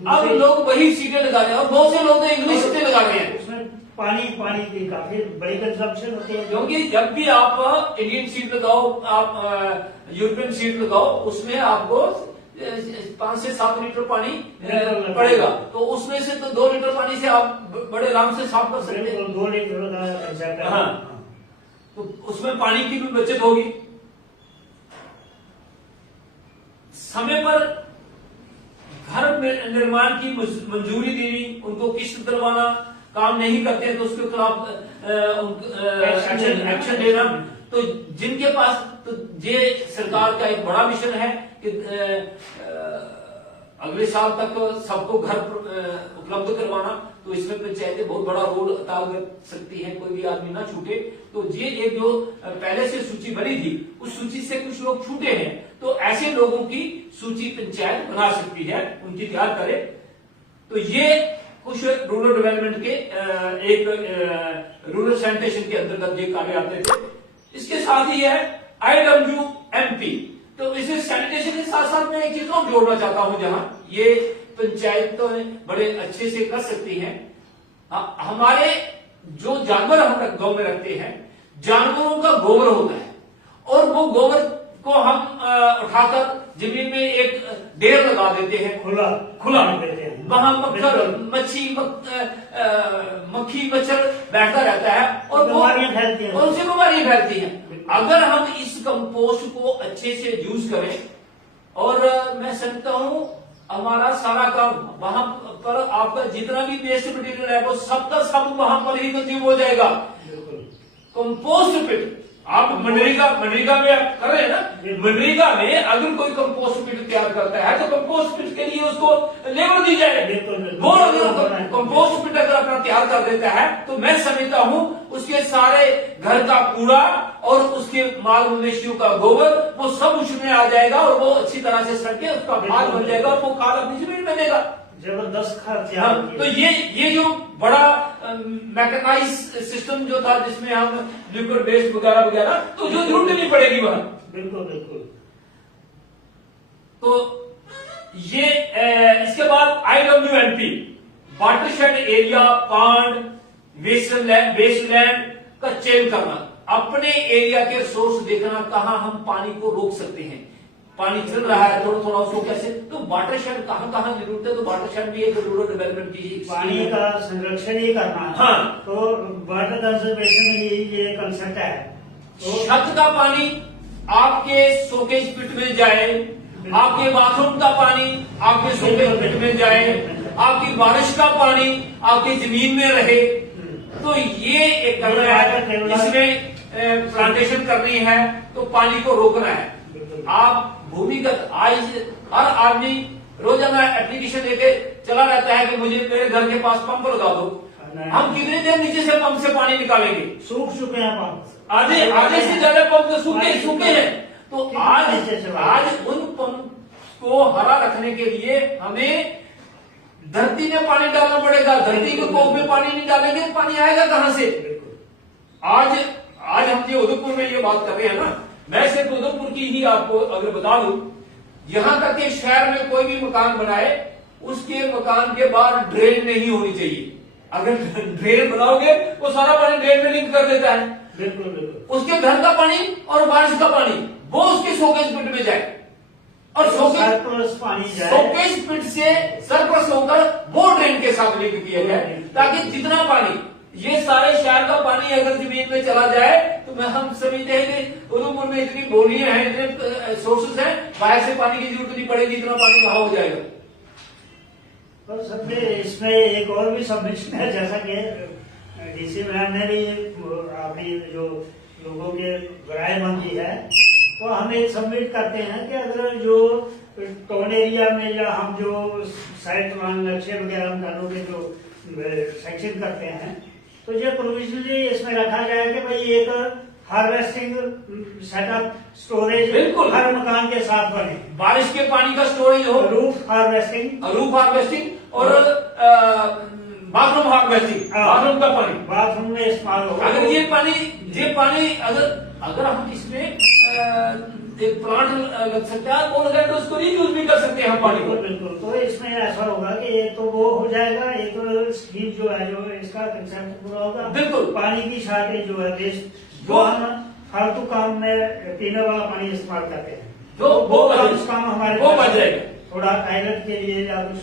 अब लोग वही सीटें लगा रहे हैं और बहुत से लोग तो इंग्लिश सीटें लगा रहे हैं। उसमें पानी की काफी बड़ी कंजम्पशन होती है। क्योंकि जब भी आप इंडियन सीट लगाओ, आप यूरोपियन सीट लगाओ, उसमें आपको 5 से 7 लीटर पानी पड़ेगा। तो उसमें से तो 2 लीटर पानी से आप बड़े आराम से साफ कर सकते हैं। 2 लीटर का कंसेप्ट है। हाँ, तो उसमें पानी की भी बचत होगी। समय पर घर निर्माण की मंजूरी देनी, उनको किस्त दिलवाना, काम नहीं करते हैं तो उसके खिलाफ एक्शन लेना। तो जिनके पास, तो ये सरकार का एक बड़ा मिशन है कि अगले साल तक सबको घर उपलब्ध करवाना। तो इसमें पंचायतें बहुत बड़ा रोल अदा कर सकती हैं, कोई भी आदमी ना छूटे। तो ये एक जो पहले से सूची बनी थी, उस सूची से कुछ लोग छूटे हैं, तो ऐसे लोगों की सूची पंचायत बना सकती है, उनकी तैयार करे। तो ये कुछ रूरल डेवलपमेंट के एक रूरल सैनिटेशन के अंतर्गत ये कार्य आते थे। इसके साथ ही है IWMP। तो इसे सैनिटेशन के साथ साथ मैं एक चीज और जोड़ना चाहता हूं, जहां ये पंचायत तो बड़े अच्छे से कर सकती हैं। हमारे जो जानवर हम गांव में रखते हैं, जानवरों का गोबर होता है और वो गोबर को हम उठाकर जमीन में एक ढेर लगा देते हैं, खुला देते हैं। वहां मक्खी मच्छर बैठता रहता है और बीमारियां फैलती हैं, उनसे बीमारियां फैलती हैं। अगर हम इस कंपोस्ट को अच्छे से यूज करें, और मैं समझता हूं हमारा सारा काम वहां पर, आपका जितना भी वेस्ट मटेरियल है वो सबका सब वहां पर ही कंज्यूम हो जाएगा। कंपोस्ट पिट आप मनरेगा में आप कर रहे हैं ना, मनरेगा में अगर कोई कंपोस्ट पिट तैयार करता है तो कंपोस्ट पिट के लिए उसको लेबर दी जाए। वो अगर कंपोस्ट पिट अगर अपना तैयार कर देता है तो मैं समझता हूं उसके सारे घर का कूड़ा और उसके माल मवेशियों का गोबर वो सब उसमें आ जाएगा और वो अच्छी तरह से सड़ के उसका खाद बन जाएगा और वो खाद अपनी जमीन में देगा। जबरदस्त खाद। हाँ, तो ये जो बड़ा मैकेनाइज सिस्टम जो था जिसमें हम लिक्विड वेस्ट वगैरह वगैरह, तो जो जरूरत नहीं पड़ेगी वहां। बिल्कुल बिल्कुल। तो ये इसके बाद IWMP, वाटरशेड एरिया, पांड, वेस्टलैंड का चयन करना, अपने एरिया के सोर्स देखना, कहां हम पानी को रोक सकते हैं। पानी चल रहा है थोड़ा थोड़ा, उसको कैसे, तो वाटरशेड कहां कहां जरूरत है, तो वाटरशेड भी एक रूरल डेवलपमेंट की पानी का संरक्षण ही करना है। हाँ, तो वाटर कंजर्वेशन में ये कंसेप्ट है। तो छत का पानी आपके सोकेज पिट में जाए, आपके बाथरूम का पानी आपके सोकेज पिट में जाए, आपकी बारिश का पानी आपकी जमीन में रहे। तो ये एक करना है, इसमें प्लांटेशन करनी है तो पानी को रोकना है। आप भूमिगत, आज हर आदमी रोजाना एप्लीकेशन लेके चला रहता है कि मुझे मेरे घर के पास पंप लगा दो। हम कितनी देर नीचे से पंप से पानी निकालेंगे? सूख चुके हैं पंप, आधे से ज्यादा पंप तो सूखे हैं। तो आज उन पंप को हरा रखने के लिए हमें धरती में पानी डालना पड़ेगा। धरती के कोख में पानी नहीं डालेंगे तो पानी आएगा कहां से? आज हम जो उदयपुर में ये बात कर रहे हैं ना, मैं सिर्फ उदयपुर की ही आपको अगर बता दूं, यहां तक कि शहर में कोई भी मकान बनाए उसके मकान के बाहर ड्रेन नहीं होनी चाहिए। अगर ड्रेन बनाओगे वो सारा पानी ड्रेन में लिंक कर देता है। बिल्कुल बिल्कुल। उसके घर का पानी और बारिश का पानी वो उसके शोकेज पिट में जाए और सरप्लस पानी जाए, शोकेज पिट से सरप्लस होकर वो ड्रेन के साथ लिंक किया जाए, ताकि जितना पानी, ये सारे शहर का पानी अगर जमीन में चला जाए तो मैं हम समझते हैं कि उदयपुर में इतनी बोलियां हैं, इतने सोर्सेस हैं, बाहर से पानी की जरूरत नहीं पड़ेगी, इतना पानी वहां हो जाएगा। और सब इसमें एक और भी सबमिशन है, जैसा कि डीसी मैम ने भी अपनी जो लोगों के राय मांगी है, तो हम एक सबमिट करते हैं कि अगर जो टाउन एरिया में या हम जो साइट प्लान नक्शे वगैरह हम घरों के जो सेक्शन करते हैं, तो ये प्रोविजनली इसमें रखा जाए कि भाई एक हार्वेस्टिंग सेटअप स्टोरेज बिल्कुल हर मकान के साथ बने, बारिश के पानी का स्टोरेज हो, रूफ हार्वेस्टिंग और बाथरूम हार्वेस्टिंग, बाथरूम का पानी बाथरूम में इस्तेमाल हो। अगर ये पानी अगर हम इसमें एक प्लांट लग सकता है बोल रहे तो उसको रीयूज भी कर सकते हैं हम पानी को। बिल्कुल, तो इसमें ऐसा होगा कि एक तो वो हो जाएगा, एक स्कीम जो है जो इसका कंसेप्ट पूरा होगा। बिल्कुल पानी की शार्टेज जो है वेस्ट जो हम फालतू काम में पीने वाला पानी इस्तेमाल करते हैं, जो वो काम हमारे वो बच जाएगा। थोड़ा टॉयलेट के लिए या कुछ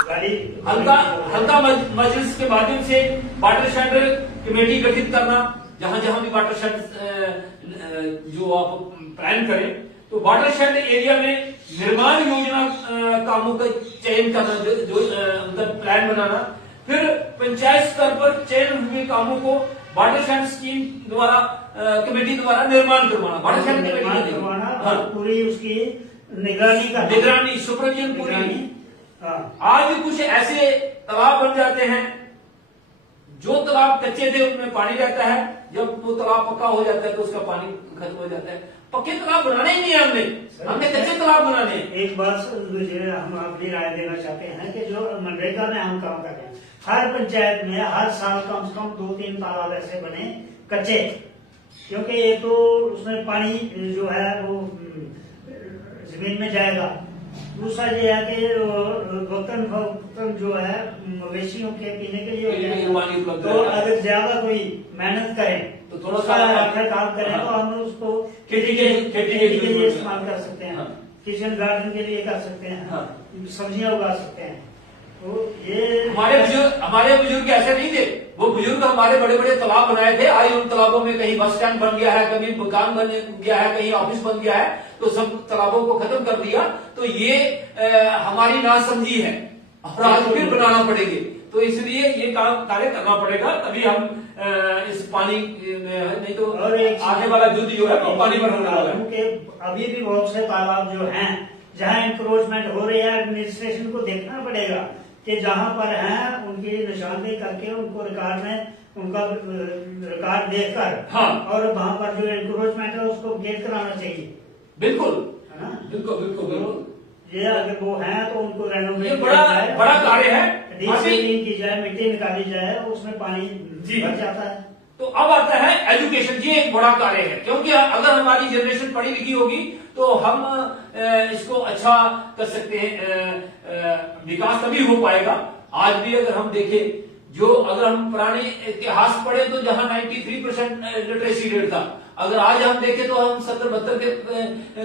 गाड़ी हल्का मजलिस के माध्यम से वाटर शेड कमेटी गठित करना, जहां जहां भी वाटर शेड जो आप प्लान करें तो वाटर शेड एरिया में निर्माण योजना कामों का चयन करना, जो उनका प्लान बनाना, फिर पंचायत स्तर पर चयन हुए कामों को वाटर शेड स्कीम द्वारा कमेटी द्वारा निर्माण करवाना, वाटर शेड कमेटी करवाना, पूरी उसकी निगरानी सुपरविजन पूरी। आज कुछ ऐसे तालाब बन जाते हैं, जो तालाब कच्चे थे उनमें पानी रहता है, जब वो तालाब पक्का हो जाता है तो उसका पानी खत्म हो जाता है। पक्के तालाब बनाने ही नहीं है हमने कच्चे तालाब बनाने हैं। एक बात हम अपनी राय देना चाहते हैं कि जो मनरेगा में हम काम कर रहे हैं, हर पंचायत में हर साल कम से कम 2-3 तालाब ऐसे बने कच्चे, क्योंकि एक तो उसमें पानी जो है वो जमीन में जाएगा, दूसरा ये है कि बर्तन जो है मवेशियों के पीने के लिए पानी उपलब्ध तो अगर ज्यादा कोई मेहनत करे तो थोड़ा सा काम करें तो हम उसको खेती के लिए इस्तेमाल कर सकते हैं, किचन गार्डन के लिए कर सकते हैं, सब्जियां उगा सकते हैं। तो ये हमारे बुजुर्ग ऐसे नहीं थे, वो बुजुर्ग हमारे बड़े बड़े तालाब बनाए थे। आज उन तालाबों में कहीं बस स्टैंड बन गया है, कहीं दुकान बन गया है, कहीं ऑफिस बन गया है, तो सब तालाबों को खत्म कर दिया। तो ये हमारी नासमझी है और आज फिर बनाना पड़ेगी, तो इसलिए ये कार्य करना पड़ेगा, तभी हम इस पानी नहीं तो आगे वाला युद्ध जो है वो पानी पर होने वाला है। अभी भी बहुत से तालाब जो हैं जहाँ इंक्रोचमेंट हो रही है, एडमिनिस्ट्रेशन को देखना पड़ेगा कि जहाँ पर हैं उनकी निशानदेही करके उनको रिकॉर्ड में उनका रिकॉर्ड देखकर और वहाँ पर जो इंक्रोचमेंट है उसको गेट कराना चाहिए। बिल्कुल है ना, बिल्कुल ये अगर वो है तो उनको रेनोवेट बड़ा कार्य है, की जाए, मिट्टी निकाली जाए, उसमें पानी भर जाता है। तो अब आता है एजुकेशन, ये एक बड़ा कार्य है, क्योंकि अगर हमारी जनरेशन पढ़ी लिखी होगी तो हम इसको अच्छा कर सकते हैं, विकास तभी हो पाएगा। आज भी अगर हम देखें, जो अगर हम पुराने इतिहास पढ़े तो जहां 93% लिटरेसी रेट था, अगर आज हम देखें तो हम 70-72 के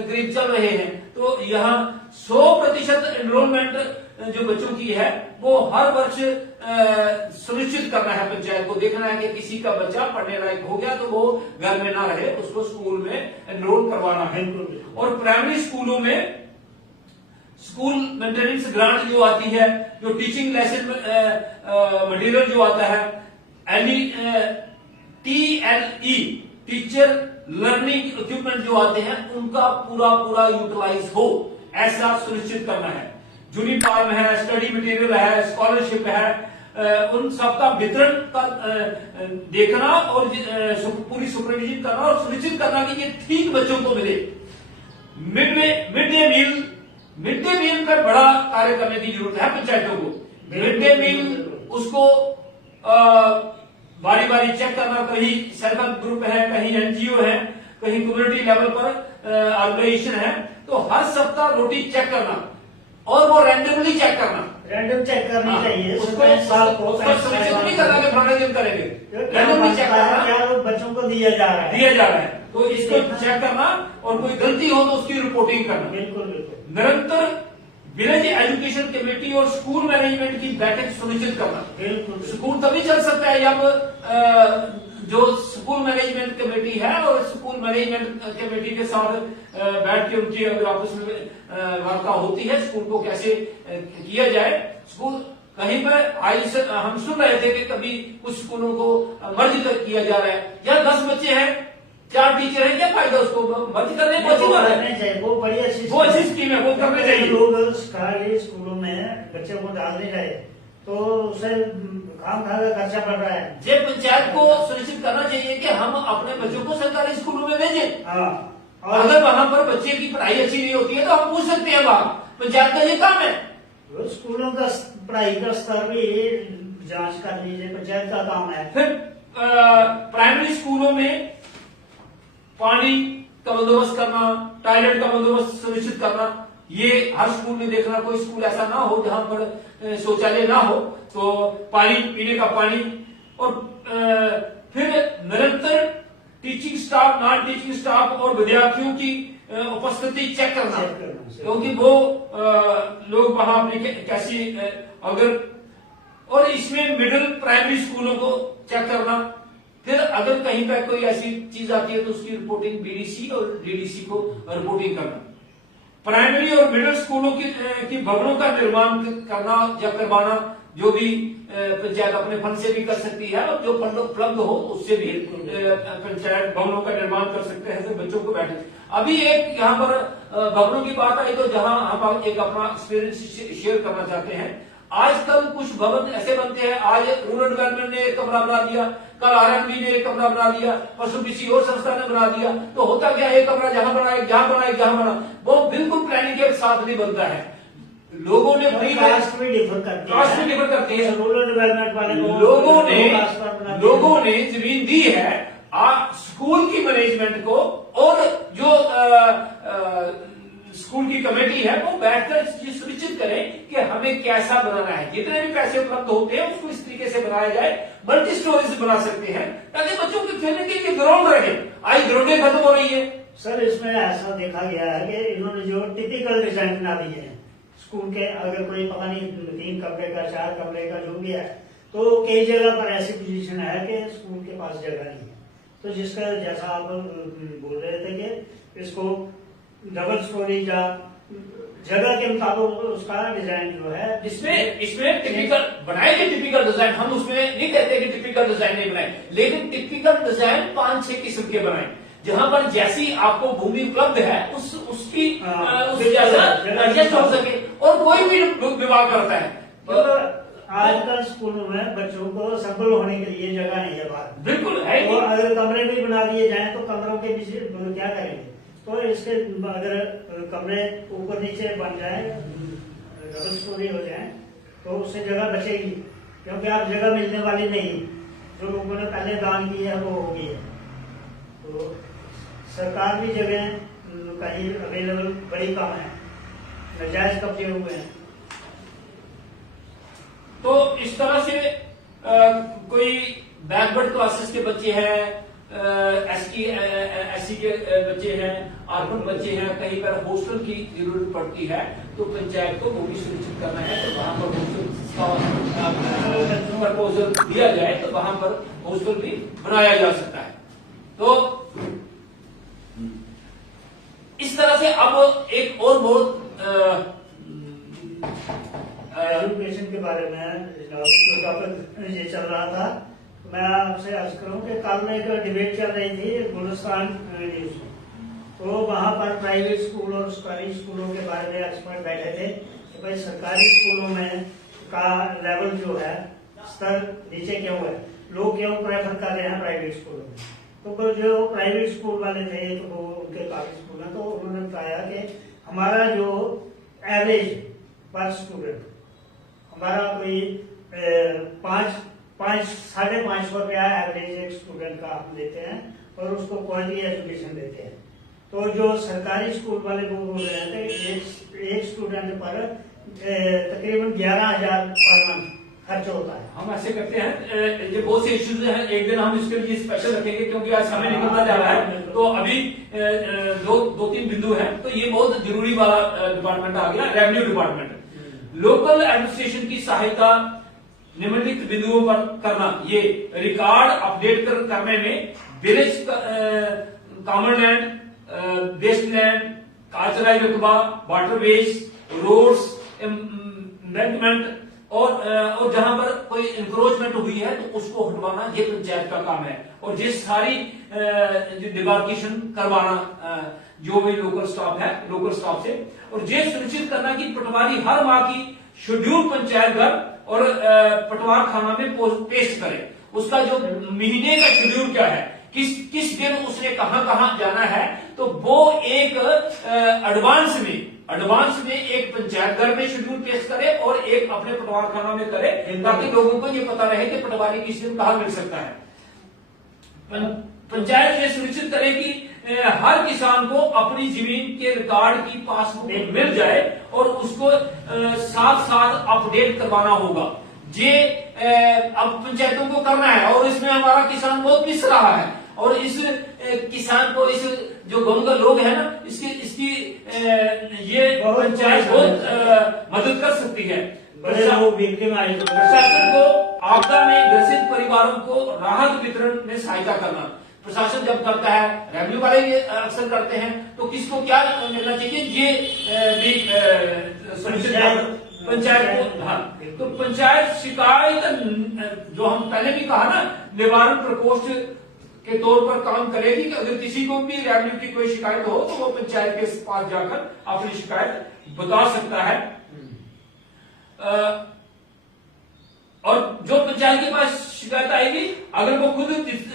करीब चल रहे हैं। तो यहाँ 100% एनरोलमेंट जो बच्चों की है वो हर वर्ष सुनिश्चित करना है, पंचायत को देखना है कि किसी का बच्चा पढ़ने लायक हो गया तो वो घर में ना रहे, उसको स्कूल में एनरोल करवाना है। और प्राइमरी स्कूलों में स्कूल मेंटेनेंस ग्रांट जो आती है, जो टीचिंग लेसन मटेरियल जो आता है, TLE टीचर लर्निंग इक्विपमेंट जो आते हैं, उनका पूरा यूटिलाइज हो, ऐसा सुनिश्चित करना है। यूनिफॉर्म है, स्टडी मटेरियल है, स्कॉलरशिप है, उन सबका वितरण देखना और पूरी सुपरविजन करना और सुनिश्चित करना कि ये ठीक बच्चों को मिले। मिड डे मील का बड़ा कार्य करने की जरूरत है पंचायतों को। मिड डे मील उसको बारी बारी चेक करना, कहीं सेल्फ हेल्प ग्रुप है, कहीं NGO है, कहीं कम्युनिटी लेवल पर ऑर्गेनाइजेशन है, तो हर सप्ताह रोटी चेक करना और वो रैंडमली चेक करना, रैंडम चेक करनी चाहिए। उसको सुनिश्चित नहीं करना कि फलाने दिन करेंगे, रैंडमली चेक करना बच्चों को दिया जा रहा है, तो इसको चेक करना और कोई गलती हो तो उसकी रिपोर्टिंग करना। बिल्कुल निरंतर विलेज एजुकेशन कमेटी और स्कूल मैनेजमेंट की बैठक सुनिश्चित करना। बिल्कुल स्कूल तभी चल सकता है जब जो स्कूल मैनेजमेंट कमेटी है और स्कूल मैनेजमेंट कमेटी के साथ बैठ के उनकी अगर आपस में वार्ता होती है, स्कूल को कैसे किया जाए। स्कूल कहीं पर हम सुन रहे थे कि कभी कुछ स्कूलों को मर्ज किया जा रहा है, या 10 बच्चे हैं, 4 टीचर हैं, क्या फायदा उसको मर्ज करने की चाहिए। वो बड़ी अच्छी स्कीम है, वो करनी चाहिए। लोग सरकारी स्कूलों में बच्चों को डालने जाए तो उसे खाम खा का खर्चा पड़ रहा है। ये पंचायत को सुनिश्चित करना चाहिए कि हम अपने बच्चों को सरकारी स्कूलों में भेजें। हाँ, और अगर वहां पर बच्चे की पढ़ाई अच्छी नहीं होती है तो हम पूछ सकते हैं वहां, पंचायत का ये काम है। तो स्कूलों का पढ़ाई का स्तर भी जांच कर लीजिए, पंचायत का काम है। फिर प्राइमरी स्कूलों में पानी का बंदोबस्त करना, टॉयलेट का बंदोबस्त सुनिश्चित करना, ये हर स्कूल में देखना, कोई स्कूल ऐसा ना हो जहां पर शौचालय ना हो, तो पानी, पीने का पानी। और फिर निरंतर teaching staff, non teaching staff और विद्यार्थियों की उपस्थिति चेक करना, क्योंकि वो लोग वहां अपनी कैसी अगर, और इसमें मिडिल प्राइमरी स्कूलों को चेक करना। फिर अगर कहीं पर कोई ऐसी चीज आती है तो उसकी रिपोर्टिंग बीडीसी और डीडीसी को रिपोर्टिंग करना। प्राइमरी और मिडिल स्कूलों की भवनों का निर्माण करना या करवाना, जो भी पंचायत अपने फंड से भी कर सकती है, और जो फंड उपलब्ध हो उससे भी पंचायत भवनों का निर्माण कर सकते हैं, बच्चों को बैठे। अभी एक यहाँ पर भवनों की बात आई तो जहां हम एक अपना एक्सपीरियंस शेयर करना चाहते हैं। आजकल कुछ भवन ऐसे बनते हैं, आज रूरल डेवलपमेंट ने एक कमरा बना दिया, कल आरएनबी ने एक कमरा बना दिया, परसों किसी और संस्था ने बना दिया, तो होता क्या है, एक कमरा जहां बना, एक जहां बना, एक जहां बना, वो बिल्कुल प्लानिंग के साथ नहीं बनता है। लोगों ने कास्ट में डिफर करते हैं, रूरल डेवलपमेंट वाले लोगों ने जमीन दी है स्कूल की मैनेजमेंट को, और जो स्कूल की कमेटी है वो बैठकर ये सुनिश्चित करें कि हमें कैसा बनाना है। जितने भी पैसे उपलब्ध होते हैं उसको इस तरीके से बनाया जाए, मल्टी स्टोरेज बना सकते हैं ताकि बच्चों के खेलने के लिए ग्राउंड रहे। आज ग्राउंडें खत्म हो रही है। सर, इसमें ऐसा देखा गया है कि इन्होंने जो टिपिकल डिजाइन बना दिए हैं स्कूल के, अगर कोई पता नहीं 3 कमरे का, 4 कमरे का जो भी है, तो कई जगह पर ऐसी पोजीशन है कि स्कूल के पास जगह नहीं है। तो जिसका जैसा आप बोल रहे थे कि इसको डबल स्टोरी या जगह के मुताबिक उसका डिजाइन जो है, इसमें टिपिकल बनाएंगे, टिपिकल डिजाइन। हम उसमें नहीं कहते कि टिपिकल डिजाइन नहीं बनाए, लेकिन टिपिकल डिजाइन 5-6 किस्म के बनाए, जहां पर जैसी आपको भूमि उपलब्ध है उसकी जैसा एडजस्ट हो सके, और कोई भी विभाग करता है। आजकल स्कूलों में बच्चों को सफल होने के लिए जगह नहीं है बाहर, बिल्कुल है। और अगर कमरे भी बना दिए जाएं तो कमरों के पीछे क्या करेंगे? तो इसके अगर कमरे ऊपर नीचे बन जाए, डबल स्टोरी हो जाए, तो उससे जगह बचेगी, क्योंकि आप जगह मिलने वाली नहीं, जो लोगों ने पहले दान की है वो होगी है। तो सरकार भी जगह कहीं अवेलेबल बड़ी कम है, नाजायज कब्जे हुए हैं। तो इस तरह से कोई बैकवर्ड क्लासेस के बच्चे हैं, एससी के बच्चे हैं, अर्बन बच्चे हैं, कहीं पर हॉस्टल की जरूरत पड़ती है, तो पंचायत को वो भी सुनिश्चित करना है तो वहां पर हॉस्टल प्रपोजल दिया जाए तो वहां पर हॉस्टल भी बनाया जा सकता है। तो इस तरह से अब एक और बहुत एजुकेशन के बारे में टॉपिक ये चल रहा था, मैं आपसे अर्ज करूं कि कल में एक डिबेट चल रही थी गुलिस्तान न्यूज में, तो वहां पर प्राइवेट स्कूल और सरकारी स्कूलों के बारे में एक्सपर्ट बैठे थे कि भाई सरकारी स्कूलों में का लेवल जो है, स्तर नीचे क्यों है, लोग क्यों प्रेफर कर रहे हैं प्राइवेट स्कूलों में। तो जो प्राइवेट स्कूल वाले थे, तो वो उनके काफी स्कूल हैं, तो उन्होंने बताया कि हमारा जो एवरेज पर स्टूडेंट, हमारा कोई 500-550 रुपया एवरेज एक स्टूडेंट का हम देते हैं, और उसको क्वालिटी एजुकेशन देते हैं। तो जो सरकारी स्कूल वाले वो बोल रहे थे एक स्टूडेंट पर तकरीबन 11,000 पर मंथ खर्च होता है। हम ऐसे करते हैं, जो बहुत से इश्यूज हैं, एक दिन हम इसके लिए स्पेशल रखेंगे, क्योंकि आज समय निकलता जा रहा है। तो अभी 2-3 बिंदु हैं, तो ये बहुत जरूरी वाला डिपार्टमेंट आ गया, रेवेन्यू डिपार्टमेंट। लोकल एडमिनिस्ट्रेशन की सहायता निम्नलिखित बिंदुओं पर करना, ये रिकॉर्ड अपडेट करने में village common land, waste land, cultural रकबा, वाटरवेज, रोड्स, एम्बैंकमेंट, और जहां पर कोई इंक्रोचमेंट हुई है तो उसको हटवाना, ये पंचायत का काम है। और ये सारी डिमार्केशन करवाना जो भी लोकल स्टाफ है, लोकल स्टाफ से, और ये सुनिश्चित करना कि पटवारी हर माह की शेड्यूल पंचायत घर और पटवार खाना में पेश करे। उसका जो महीने का शेड्यूल क्या है, किस दिन उसने कहां कहां जाना है, तो वो एक एडवांस में एक पंचायत घर में शेड्यूल पेश करे और एक अपने पटवार खाना में करे, ताकि लोगों को ये पता रहे कि पटवारी किस दिन कहां मिल सकता है। पंचायत ये सुनिश्चित करे कि हर किसान को अपनी जमीन के रिकॉर्ड की पासबुक मिल जाए और उसको साथ साथ अपडेट करवाना होगा। ये अब पंचायतों को करना है और इसमें हमारा किसान बहुत पिस रहा है और इस किसान को, इस जो गांव का लोग है ना, इसकी ये पंचायत बहुत मदद कर सकती है। प्रशासन को आपदा में ग्रसित परिवारों को राहत वितरण में सहायता करना। प्रशासन जब करता है, रेवेन्यू वाले भी अक्सर करते हैं, तो किसको क्या मिलना चाहिए ये भी सुनिश्चित पंचायत को। हाँ, तो पंचायत शिकायत जो हम पहले भी कहा ना, निवारण प्रकोष्ठ के तौर पर काम करेगी कि अगर किसी को भी रेवेन्यू की कोई शिकायत हो तो वो पंचायत के पास जाकर अपनी शिकायत बता सकता है। और जो पंचायत के पास शिकायत आएगी, अगर वो खुद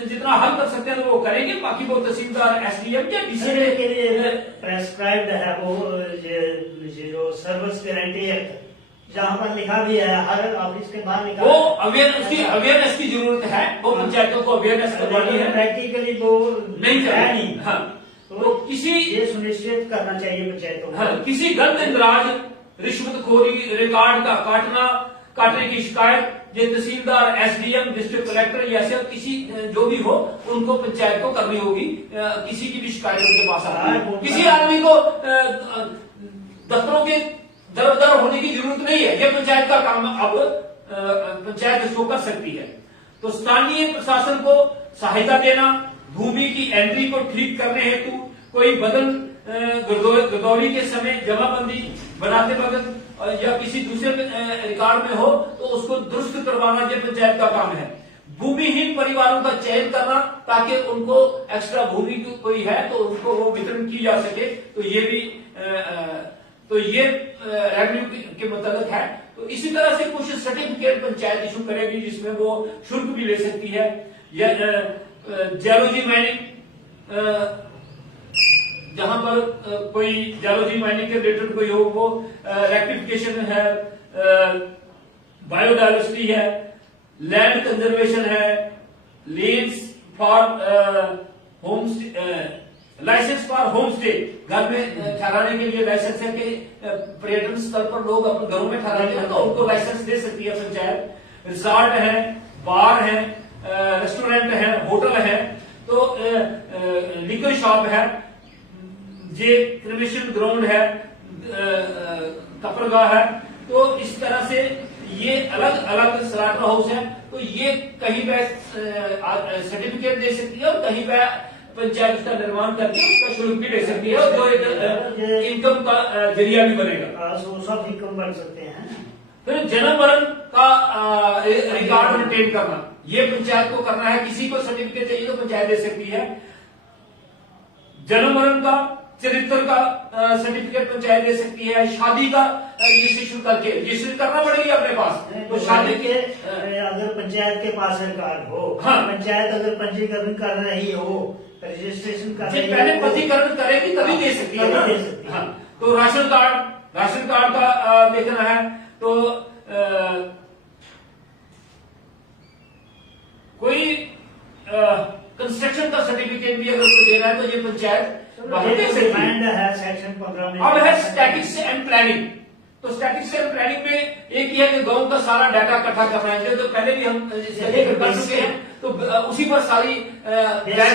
जितना हल कर सकते हैं तो वो करेंगे, बाकी वो तहसीलदार, एसडीएम या डीसी के लिए प्रेस्क्राइब्ड है वो जो सर्विस गारंटी एक्ट, जहाँ पर लिखा भी है, हर ऑफिस के बाहर लिखा, वो अवेयरनेस की जरूरत है, वो पंचायतों को अवेयरनेस करवानी है। प्रैक्टिकली वो नहीं है नहीं। हाँ, तो किसी ये सुनिश्चित करना चाहिए पंचायतों को। हाँ, किसी गलत इंदराज, रिश्वतखोरी, रिकॉर्ड का काटने की शिकायत ये तहसीलदार, एसडीएम, डिस्ट्रिक्ट कलेक्टर या ऐसे किसी जो भी हो, उनको पंचायत को करनी होगी। किसी की भी शिकायत उनके पास आ रही है, किसी आदमी को दफ्तरों के दर होने की जरूरत नहीं है, ये पंचायत का काम अब पंचायत इसको कर सकती है। तो स्थानीय प्रशासन को सहायता देना, भूमि की एंट्री को ठीक करने हेतु कोई बदल गिरदौरी के समय जमाबंदी बनाते वक्त या किसी दूसरे रिकॉर्ड में हो तो उसको दुरुस्त करवाना ये पंचायत का काम है। भूमिहीन परिवारों का चयन करना ताकि उनको एक्स्ट्रा भूमि कोई है तो उनको वो वितरण की जा सके, तो ये भी तो ये रेवेन्यू के मुताबिक है। तो इसी तरह से कुछ सर्टिफिकेट पंचायत इशू करेगी जिसमें वो शुल्क भी ले सकती है। या जियोलॉजी माइनिंग, जहां पर कोई जियोलॉजी माइनिंग के रिलेटेड कोई हो, वो रेक्टिफिकेशन है, बायोडाइवर्सिटी है, लैंड कंजर्वेशन है, lease for home licence for home stay, घर में ठहराने के लिए लाइसेंस है कि पर्यटन स्थल पर लोग अपने घरों में ठहराते हैं तो उनको लाइसेंस दे सकती है पंचायत। रिजॉर्ट है, बार है, रेस्टोरेंट है, होटल है, तो लिकर शॉप है, ये क्रिमेशन ग्राउंड है, कपरगाह है। तो इस तरह से ये अलग अलग स्लॉटर हाउस है, तो ये कहीं पे सर्टिफिकेट दे सकती है और कहीं पे पंचायत उसका निर्माण करके उसका शुल्क भी ले सकती है और जो एक इनकम का जरिया भी बनेगा, सोर्स ऑफ इनकम बन सकते हैं। फिर जन्म मरण का रिकॉर्ड मेंटेन करना, ये पंचायत को करना है। किसी को सर्टिफिकेट चाहिए तो पंचायत दे सकती है। जन्म मरण का, चरित्र का सर्टिफिकेट पंचायत दे सकती है। शादी का रजिस्ट्रेशन करके रजिस्ट्रेशन करना पड़ेगी अपने पास, तो शादी के अगर पंचायत के पास सरकार हो, हाँ, पंचायत अगर पंजीकरण कर रही हो, रजिस्ट्रेशन कर रही हो, पहले पंजीकरण करेगी तभी दे सकती है ना। हाँ, तो राशन कार्ड का देखना है, तो कोई कंस्ट्रक्शन का सर्टिफिकेट भी अगर कोई देना है तो ये पंचायत दे सकती है। सेक्शन 15 में अब है स्टैटिक्स एंड प्लानिंग। तो स्टैटिक्स एंड प्लानिंग में एक ही है कि गांव का सारा डाटा इकट्ठा करना है, जो पहले भी हम कर चुके हैं, तो उसी पर सारी चीज है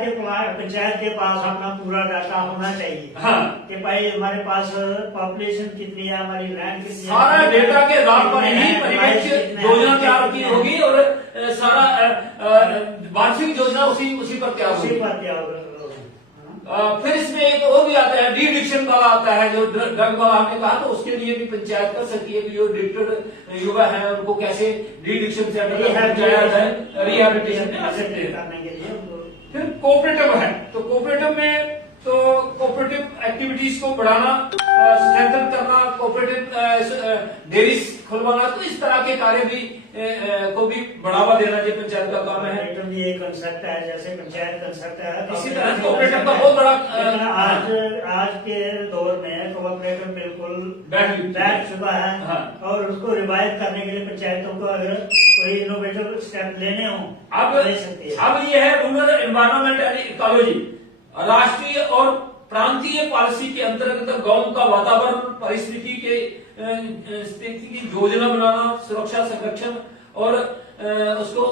कि पंचायत के पास अपना पूरा डाटा होना चाहिए। हाँ, कि भाई हमारे पास पॉपुलेशन कितनी है, हमारी लैंड कितनी है, सारा डेटा के आधार पर ही परिवेश योजना तैयार की होगी और सारा वार्षिक योजना उसी पर तैयार होगी। फिर इसमें एक और भी आता है, डिडिक्शन वाला आता है, जो ड्रग वाला हमने कहा, तो उसके लिए भी पंचायत कर सकती है कि जो एडिक्टेड युवा है उनको कैसे डिडिक्शन से रिहेबिलिटेशन में आ सकते हैं। फिर कोऑपरेटिव है, तो कोऑपरेटिव में तो कोऑपरेटिव एक्टिविटीज को बढ़ाना, स्ट्रेंथन करना, कोऑपरेटिव डेयरीज खुलवाना, तो इस तरह के कार्य भी को भी बढ़ावा देना ये पंचायत का काम है। ये कंसेप्ट है, जैसे पंचायत कंसेप्ट है, इसी तरह कोऑपरेटिव का बहुत बड़ा आज के दौर में कोऑपरेटिव बिल्कुल बैठ चुका है। हाँ। और उसको रिवाइव करने के लिए पंचायतों को अगर कोई इनोवेटिव स्टेप लेने हो अब ले सकती है। अब ये है रूरल एनवायरमेंट एंड इकोलॉजी, राष्ट्रीय और प्रांतीय पॉलिसी के अंतर्गत गांव का वातावरण परिस्थिति के स्थिति की योजना बनाना, सुरक्षा संरक्षण और उसको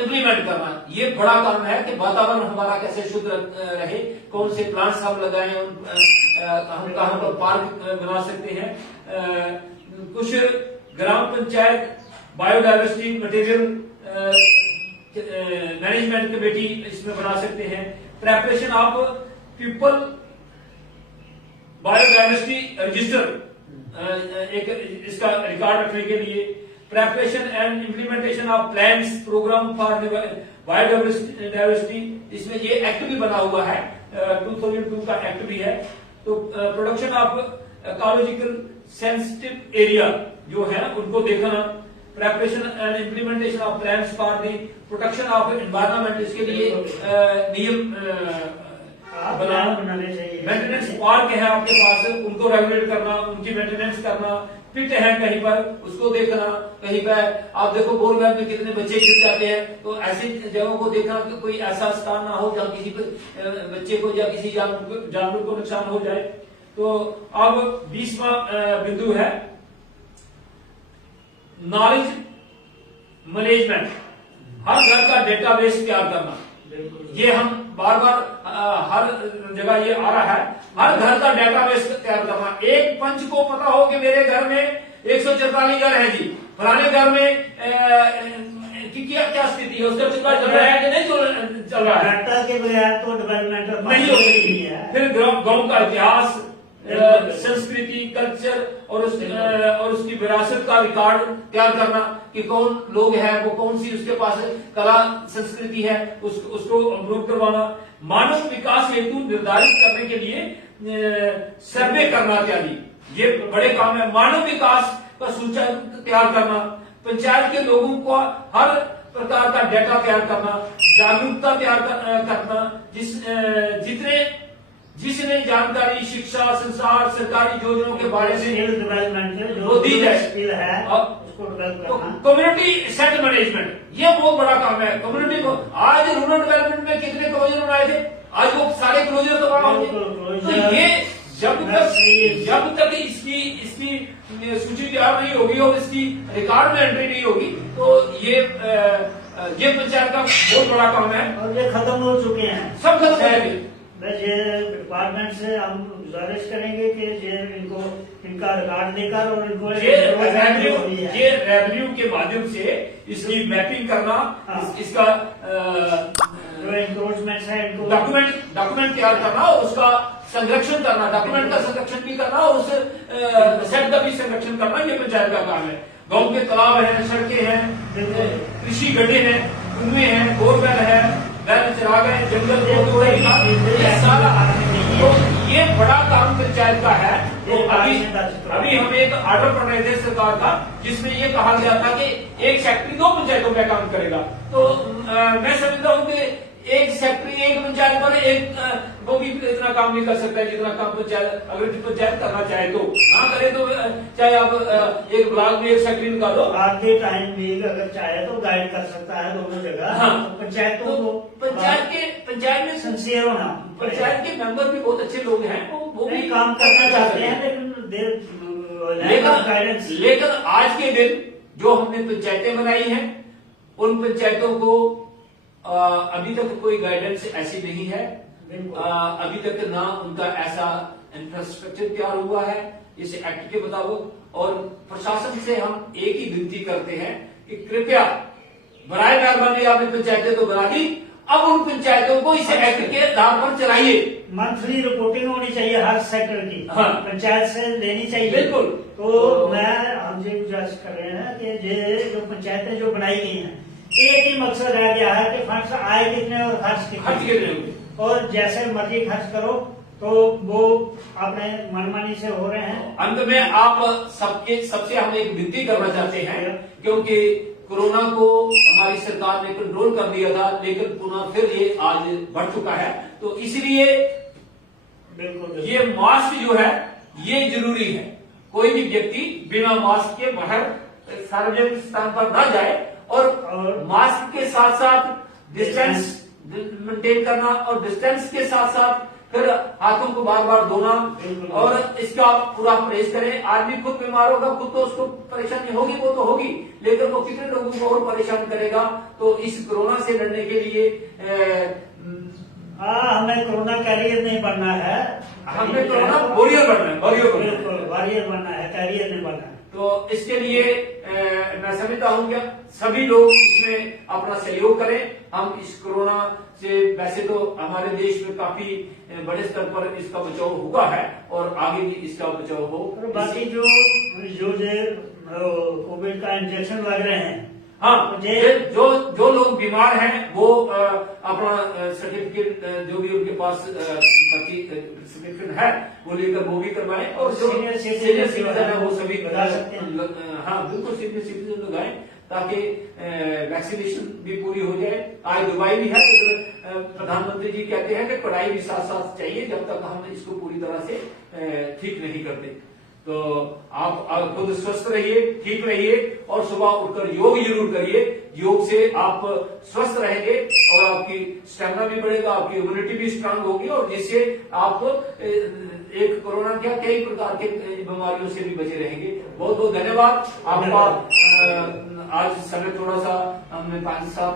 इम्प्लीमेंट करना। ये बड़ा काम है कि वातावरण हमारा कैसे शुद्ध रहे, कौन से प्लांट्स हम लगाएं, हम कहाँ पर पार्क बना सकते हैं। कुछ ग्राम panchayat biodiversity material management committee इसमें बना सकते हैं। Preparation of people biodiversity register, एक इसका रिकॉर्ड रखने के लिए। Preparation and implementation of plans programme for biodiversity, इसमें ये एक्ट भी बना हुआ है, 2002 का एक्ट भी है। तो production of ecological sensitive area जो है उनको देखना। Preparation and implementation of plans for the protection of environment, इसके लिए नियम बनाने चाहिए। मेंटेनेंस पार्क है आपके पास, उनको रेगुलेट करना, उनकी मेंटेनेंस करना। पिट है कहीं पर, उसको देखना। कहीं पर आप देखो बोरवेल में कितने बच्चे गिर जाते हैं, तो ऐसी जगहों को देखना कि कोई ऐसा स्थान ना हो जहाँ किसी बच्चे को या किसी जानवर को नुकसान हो जाए। तो अब 20वां बिंदु है नॉलेज मैनेजमेंट, हर घर का डेटाबेस तैयार करना। ये हम बार बार हर जगह ये आ रहा है, हर घर का डेटाबेस तैयार करना। एक पंच को पता हो कि मेरे घर में 144 घर है जी, फलाने घर में कि क्या स्थिति है, उसका चल रहा है कि नहीं चल रहा है। डाटा के बगैर तो डेवलपमेंट नहीं हो सकती है। फिर गांव का इतिहास, संस्कृति, कल्चर और उसकी विरासत का रिकॉर्ड तैयार करना कि कौन लोग हैं, वो कौन सी उसके पास कला संस्कृति है, उसको इम्प्रूव करवाना। मानव विकास हेतु निर्धारित करने के लिए सर्वे करना इत्यादि, ये बड़े काम है। मानव विकास का सूचक तैयार करना, पंचायत के लोगों को हर प्रकार का डेटा तैयार करना, जागरूकता तैयार करना, जिसने जानकारी, शिक्षा, संसार, सरकारी योजनाओं के बारे में डेवलपमेंट वो दी जाए। स्किल है उसको डेवलप करना। कम्युनिटी सेट मैनेजमेंट, ये बहुत बड़ा काम है। कम्युनिटी को आज रूरल डेवलपमेंट में कितने क्लोजर बनाए थे, आज वो सारे क्लोजर तो बना होंगे। तो ये जब तक इसकी सूची तैयार नहीं होगी और इसकी रिकॉर्ड में एंट्री नहीं होगी, तो ये पंचायत का बहुत बड़ा काम है। और ये खत्म हो चुके हैं, सब खत्म हो गए। ये डिपार्टमेंट से हम गुजारिश करेंगे कि इनका रिकॉर्ड लेकर और इनको ये रेवेन्यू के माध्यम से इसकी मैपिंग करना, इसका जो इंक्रोचमेंट है इनको डॉक्यूमेंट तैयार करना और उसका संरक्षण करना, डॉक्यूमेंट का संरक्षण भी करना और उस सेट का भी संरक्षण करना, ये पंचायत का काम है। गांव के तालाब हैं, सड़कें हैं, कृषि गड्ढे हैं, कुएं हैं, बोरवेल है, बैल चिराग है, जंगल तो ये बड़ा काम पंचायत का है। तो अभी हम एक ऑर्डर पढ़ रहे थे सरकार का, जिसमें ये कहा गया था कि एक सेक्रेटरी 2 पंचायतों में काम करेगा। तो मैं समझता हूँ कि एक सेक्रेटरी एक पंचायत पर वो भी इतना काम नहीं कर सकता है जितना काम पंचायत, अगर पंचायत करना चाहे तो हाँ करे। तो चाहे आप एक ब्लॉक में एक सेक्रेटरी निकालो, आगे टाइम भी अगर चाहे तो गाइड कर सकता है दोनों जगह। हाँ, पंचायतों को पंचायत में सिंसियर होना। पंचायत के मेंबर भी बहुत अच्छे लोग हैं, वो भी काम करना चाहते हैं, लेकिन आज के दिन जो हमने पंचायतें बनाई हैं, उन पंचायतों को अभी तक कोई गाइडेंस ऐसी नहीं है। अभी तक ना उनका ऐसा इंफ्रास्ट्रक्चर तैयार हुआ है इस एक्ट के मुताबिक। और प्रशासन से हम एक ही विनती करते हैं कि कृपया बराए मेहरबानी आपने पंचायतें तो बना दी, अब उन पंचायतों को इस एक्ट के आधार पर चलाइए। मंथली रिपोर्टिंग होनी चाहिए हर सेक्टर की। हाँ। पंचायत से लेनी चाहिए। बिल्कुल। तो हम ये गुजारिश कर रहे हैं कि ये जो पंचायतें जो बनाई गई हैं, एक ही मकसद रह गया है कि फंड्स आए कितने और खर्च कितने, और जैसे मर्जी खर्च करो, तो वो अपने मनमानी से हो रहे हैं। अंत में आप सबसे हम एक विनती करना चाहते हैं, क्योंकि कोरोना को हमारी सरकार ने कंट्रोल कर दिया था, लेकिन पुनः फिर ये आज बढ़ चुका है। तो इसलिए बिल्कुल ये मास्क जो है ये जरूरी है। कोई भी व्यक्ति बिना मास्क के बाहर सार्वजनिक स्थान पर न जाए, और मास्क के साथ साथ डिस्टेंस मेंटेन करना, और डिस्टेंस के साथ साथ फिर हाथों को बार बार धोना, और इसका पूरा परहेज करें। आदमी खुद बीमार होगा, खुद तो उसको परेशानी होगी, वो तो होगी, लेकिन वो कितने लोगों को और परेशान करेगा। तो इस कोरोना से लड़ने के लिए हमें कोरोना कैरियर नहीं बनना है, हमें कोरोना वॉरियर बनना है, वॉरियर बनना है, कैरियर नहीं बनना है। तो इसके लिए मैं समझता हूं कि सभी लोग इसमें अपना सहयोग करें। हम इस कोरोना से, वैसे तो हमारे देश में काफी बड़े स्तर पर इसका बचाव हुआ है, और आगे भी इसका बचाव हो। और बाकी जो कोविड का इंजेक्शन लग रहे हैं, हाँ, जो लोग बीमार हैं वो अपना सर्टिफिकेट जो भी उनके पास सर्टिफिकेट है वो लेकर वो भी करवाएं, और जो सीनियर सिटीजन है वो सभी लगा सकते हैं। हाँ, बिल्कुल सीनियर सिटीजन लगाएं, ताकि वैक्सीनेशन भी पूरी हो जाए। आज दवाई भी है, तो प्रधानमंत्री जी कहते हैं कि पढ़ाई भी साथ साथ चाहिए, जब तक हम इसको पूरी तरह से ठीक नहीं करते। तो आप खुद स्वस्थ रहिए, ठीक रहिए, और सुबह उठकर योग जरूर करिए। योग से आप स्वस्थ रहेंगे, और आपकी स्टेमिना भी बढ़ेगा, आपकी इम्यूनिटी भी स्ट्रांग होगी, और जिससे आप एक कोरोना क्या कई प्रकार के बीमारियों से भी बचे रहेंगे। बहुत बहुत धन्यवाद आपका। आज समय थोड़ा सा हमने 5-7